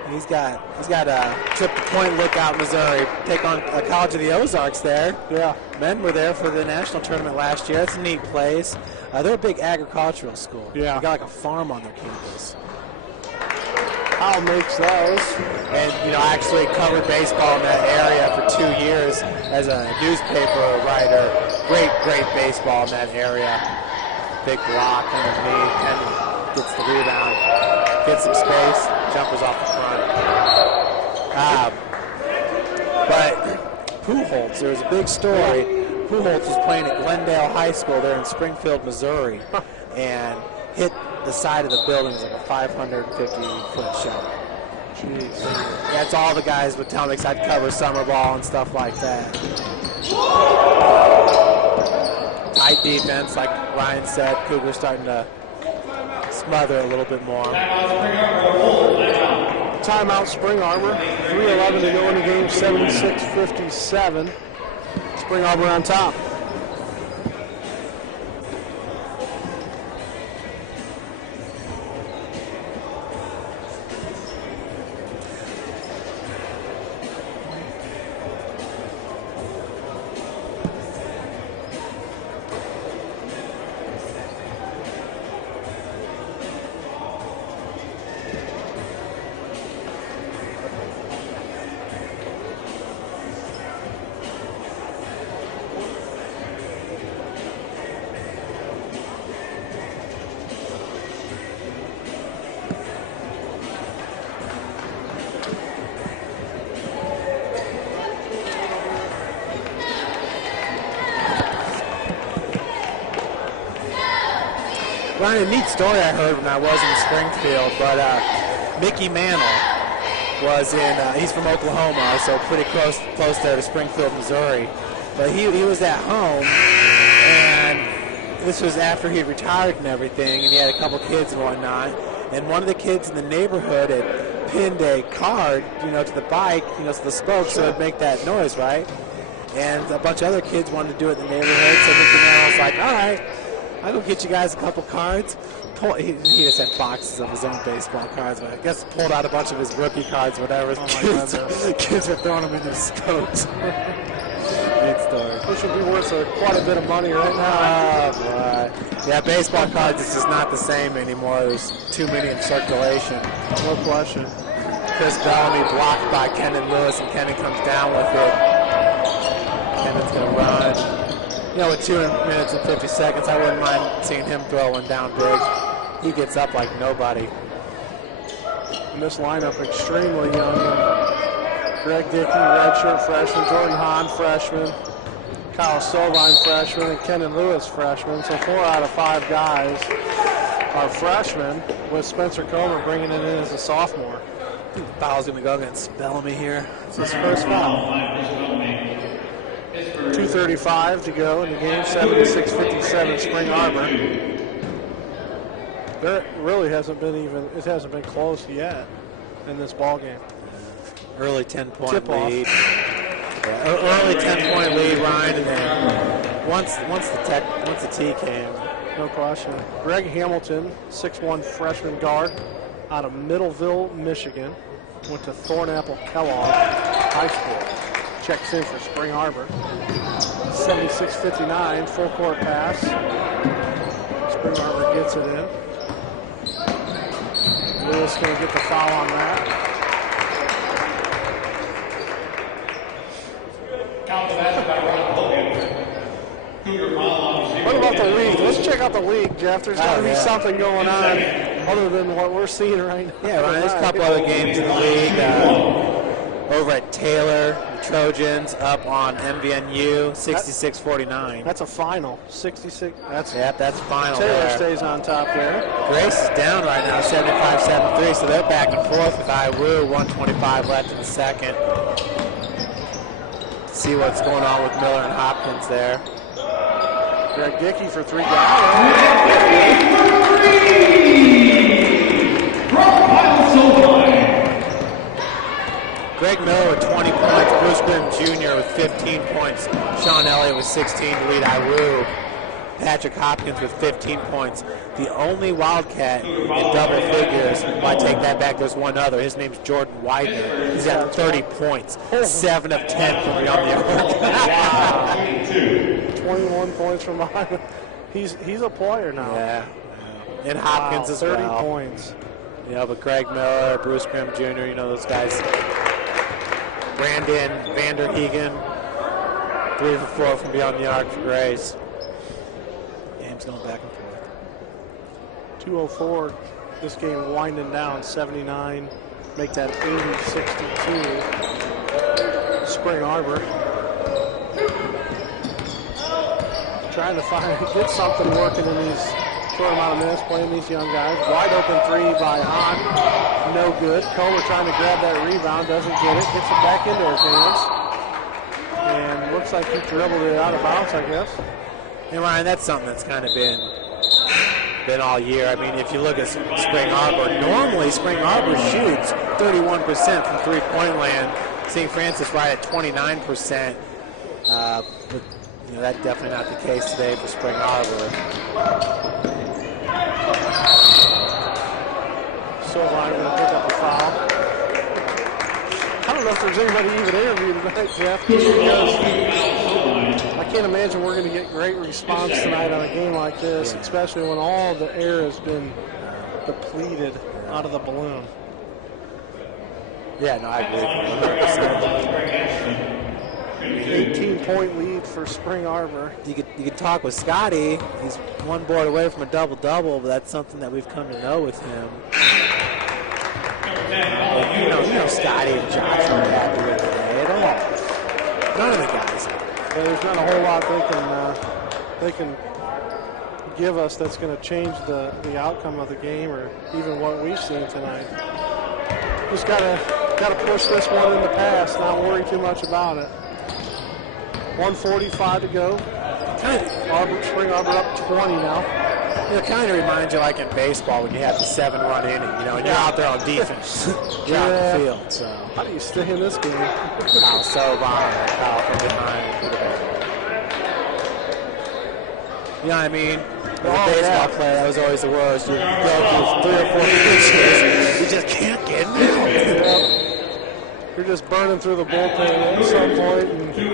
He's got a trip to Point Lookout, Missouri. Take on a College of the Ozarks there. Yeah. Men were there for the national tournament last year. It's a neat place. They're a big agricultural school. Yeah. They got like a farm on their campus. Hal makes those. And, I actually covered baseball in that area for 2 years as a newspaper writer. Great baseball in that area. Big block underneath. Henry gets the rebound. Gets some space. Jumpers off the front. But Pujols, there's a big story. Pujols was playing at Glendale High School there in Springfield, Missouri. And hit the side of the building is like a 550-foot shelter. Jeez. That's all the guys would tell me, because I'd cover summer ball and stuff like that. Tight defense, like Ryan said. Cougars starting to smother a little bit more. Timeout, Spring Arbor. 3:11 to go in the game, 76-57. Spring Arbor on top. Ryan, a neat story I heard when I was in Springfield, but Mickey Mantle was he's from Oklahoma, so pretty close there to Springfield, Missouri. But he was at home, and this was after he had retired and everything, and he had a couple kids and whatnot. And one of the kids in the neighborhood had pinned a card, to the bike, to the spoke, so it'd make that noise, right? And a bunch of other kids wanted to do it in the neighborhood, so Mickey Mantle was like, all right, I'll go get you guys a couple cards. He just had boxes of his own baseball cards, but I guess pulled out a bunch of his rookie cards, whatever. Kids were throwing them into the spokes. Neat story. This would be worth quite a bit of money right now. Boy. Yeah, baseball cards, it's just not the same anymore. There's too many in circulation. No question. Chris Bellamy blocked by Kenan Lewis, and Kenan comes down with it. Kenan's going to run. With 2 minutes and 50 seconds, I wouldn't mind seeing him throw one down big. He gets up like nobody. In this lineup, extremely young. Greg Dickey, redshirt freshman. Jordan Hahn, freshman. Kyle Sovine, freshman. And Kenan Lewis, freshman. So 4 out of 5 guys are freshmen, with Spencer Comer bringing it in as a sophomore. I think the foul's going to go against Bellamy here. It's his first foul. 2:35 to go in the game, 76-57 Spring Arbor. There really hasn't been close yet in this ball game. Early 10-point Tip-off. lead. Yeah, early 10-point lead, Ryan, and then once the tee came. No question. Greg Hamilton, 6'1" freshman guard out of Middleville, Michigan. Went to Thornapple Kellogg High School. Checks in for Spring Arbor. 76-59, full court pass. Spring Arbor gets it in. Lewis going to get the foul on that. What about the league? Let's check out the league, Jeff. There's got to be something going on other than what we're seeing right now. Yeah, Ryan, there's a couple other games in the league. Over at Taylor, the Trojans up on MVNU, 66-49. That's a final, 66. That's final. Taylor there. stays on top there. Grace is down right now, 75-73, so they're back and forth with IWU, 125 left in the second. See what's going on with Miller and Hopkins there. Greg Dickey for 3 Greg Miller with 20 points, Bruce Grimm Jr. with 15 points, Sean Elliott with 16 to lead IWU, Patrick Hopkins with 15 points. The only Wildcat in double figures, well, I take that back, there's one other. His name's Jordan Widener. He's got 30 points, 7 of 10 from beyond the arc. 21 points from behind. He's a player now. Yeah. And Hopkins as 30 well. 30 points. But Greg Miller, Bruce Grimm Jr., those guys. Brandon Vanderhegen, 3 for 4 from beyond the arc for Grace. Game's going back and forth. 2:04. This game winding down, 79. Make that 80-62. Spring Arbor. Trying to get something working in these short amount of minutes playing these young guys. Wide open three by Hahn. No good. Kohler trying to grab that rebound. Doesn't get it. Gets it back into his hands. And looks like he dribbled it out of bounds, I guess. And Ryan, that's something that's kind of been all year. I mean, if you look at Spring Arbor, normally Spring Arbor shoots 31% from three-point land. St. Francis right at 29%. But that's definitely not the case today for Spring Arbor. Silvine going to pick up a foul. I don't know if there's anybody even interviewed tonight, Jeff. I can't imagine we're going to get great response tonight on a game like this, especially when all the air has been depleted out of the balloon. Yeah, no, I agree with you. 18-point lead for Spring Arbor. You could talk with Scotty. He's one board away from a double-double, but that's something that we've come to know with him. You know Scotty and Josh aren't happy with it at all. None of the guys. Yeah, there's not a whole lot they can give us that's going to change the outcome of the game or even what we've seen tonight. Just got to push this one in the past, not worry too much about it. 1:45 to go. Spring Arbor up 20 now. It kind of reminds you like in baseball when you have the 7-run inning, and you're out there on defense. You're out in the field. So how do you stay in this game? So Kyle from behind. You know what I mean? As a baseball player, that was always the worst. You go through 3 or 4 pitches, you just can't get them out. You're just burning through the bullpen at some point, and maybe we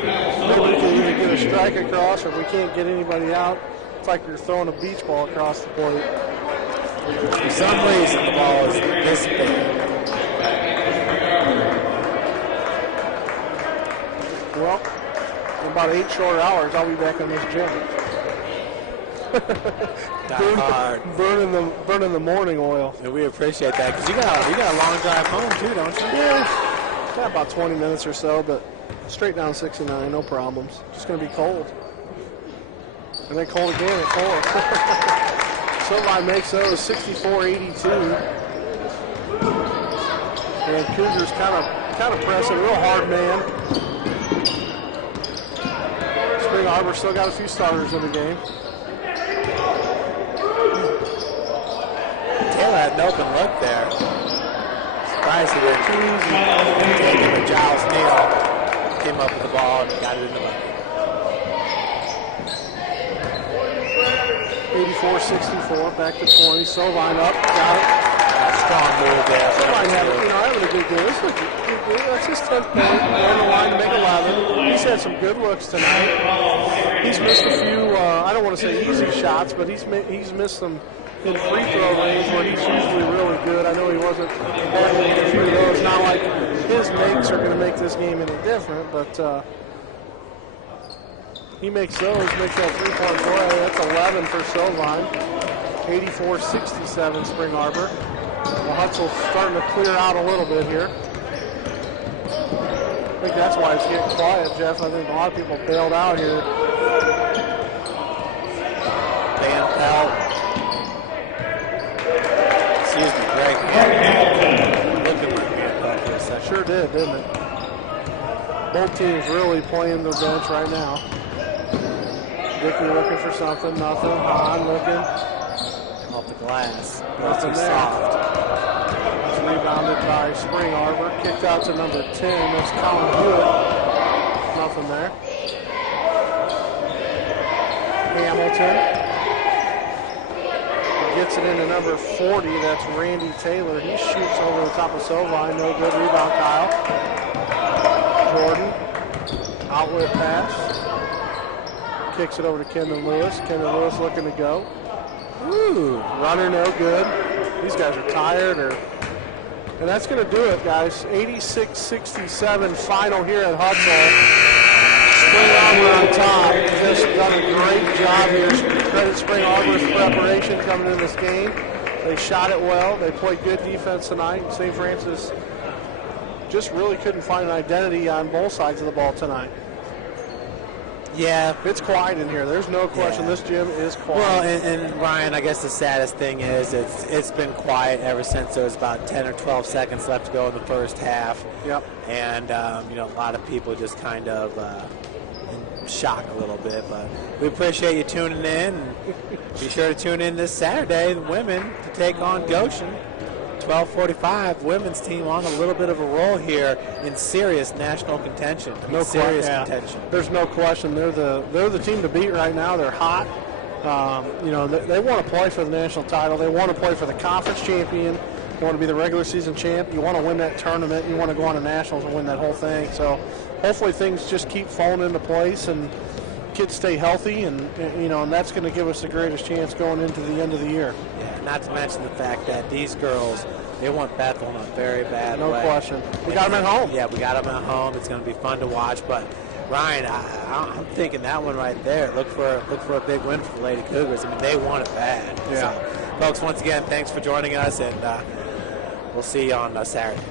can either get a strike across, or if we can't get anybody out, it's like you're throwing a beach ball across the plate. For some reason, the ball is this big. Well, in about 8 short hours, I'll be back in this gym. burning the morning oil. And we appreciate that, because you got a long drive home too, don't you? Yeah, got about 20 minutes or so, but straight down 69, no problems. Just going to be cold. And then cold again at 4. Silvine makes those 64-82. And Cougars kind of pressing, real hard man. Spring Arbor still got a few starters in the game. Taylor had an open look there. Surprised he didn't. Giles Neal came up with the ball and got it in the bucket. 84-64, back to 20. Silvine up, got it. Strong move there. Silvine having a good game. That's his 10th point. On the line to make 11. He's had some good looks tonight. He's missed a few, I don't want to say easy shots, but he's missed some in free throw range where he's usually really good. I know he wasn't having a few of those. Not like his makes are going to make this game any different, but he makes those, makes that three-point play. That's 11 for Silvine. 84-67 Spring Arbor. The hustle's starting to clear out a little bit here. I think that's why it's getting quiet, Jeff. I think a lot of people bailed out here. Van Pelt. Excuse me, Greg. Looking like Van Pelt for a second. Sure did, didn't it? Both teams really playing their bench right now. Dickey looking for something, nothing. Hahn looking. Off the glass. Nothing there. Soft. It's rebounded by Spring Arbor. Kicked out to number 10. That's Colin Hewitt. Nothing there. Hamilton. Gets it into number 40. That's Randy Taylor. He shoots over the top of Silvine. No good. Rebound, Kyle. Jordan. Outlet pass. Kicks it over to Kendon Lewis. Kendon Lewis looking to go. Ooh, runner no good. These guys are tired, and that's going to do it, guys. 86-67 final here at Hudson. Spring Arbor on top. Just done a great job here. Credit Spring Arbor's preparation coming in this game. They shot it well. They played good defense tonight. St. Francis just really couldn't find an identity on both sides of the ball tonight. Yeah. It's quiet in here. There's no question. Yeah. This gym is quiet. Well, and Ryan, I guess the saddest thing is it's been quiet ever since there was about 10 or 12 seconds left to go in the first half. Yep. And, a lot of people just kind of in shock a little bit. But we appreciate you tuning in. And be sure to tune in this Saturday, the women, to take on Goshen. 12:45, women's team on a little bit of a roll here in serious national contention. Serious contention. There's no question. They're the team to beat right now. They're hot. They want to play for the national title. They want to play for the conference champion. They want to be the regular season champ. You want to win that tournament. You want to go on to nationals and win that whole thing. So hopefully things just keep falling into place and kids stay healthy, and that's going to give us the greatest chance going into the end of the year. Yeah, not to mention the fact that these girls, they want Bethel in a very bad way. No question. We got them at home. Yeah, we got them at home. It's going to be fun to watch. But Ryan, I'm thinking that one right there. Look for a big win for the Lady Cougars. I mean, they want it bad. Yeah. So, folks, once again, thanks for joining us, and we'll see you on Saturday.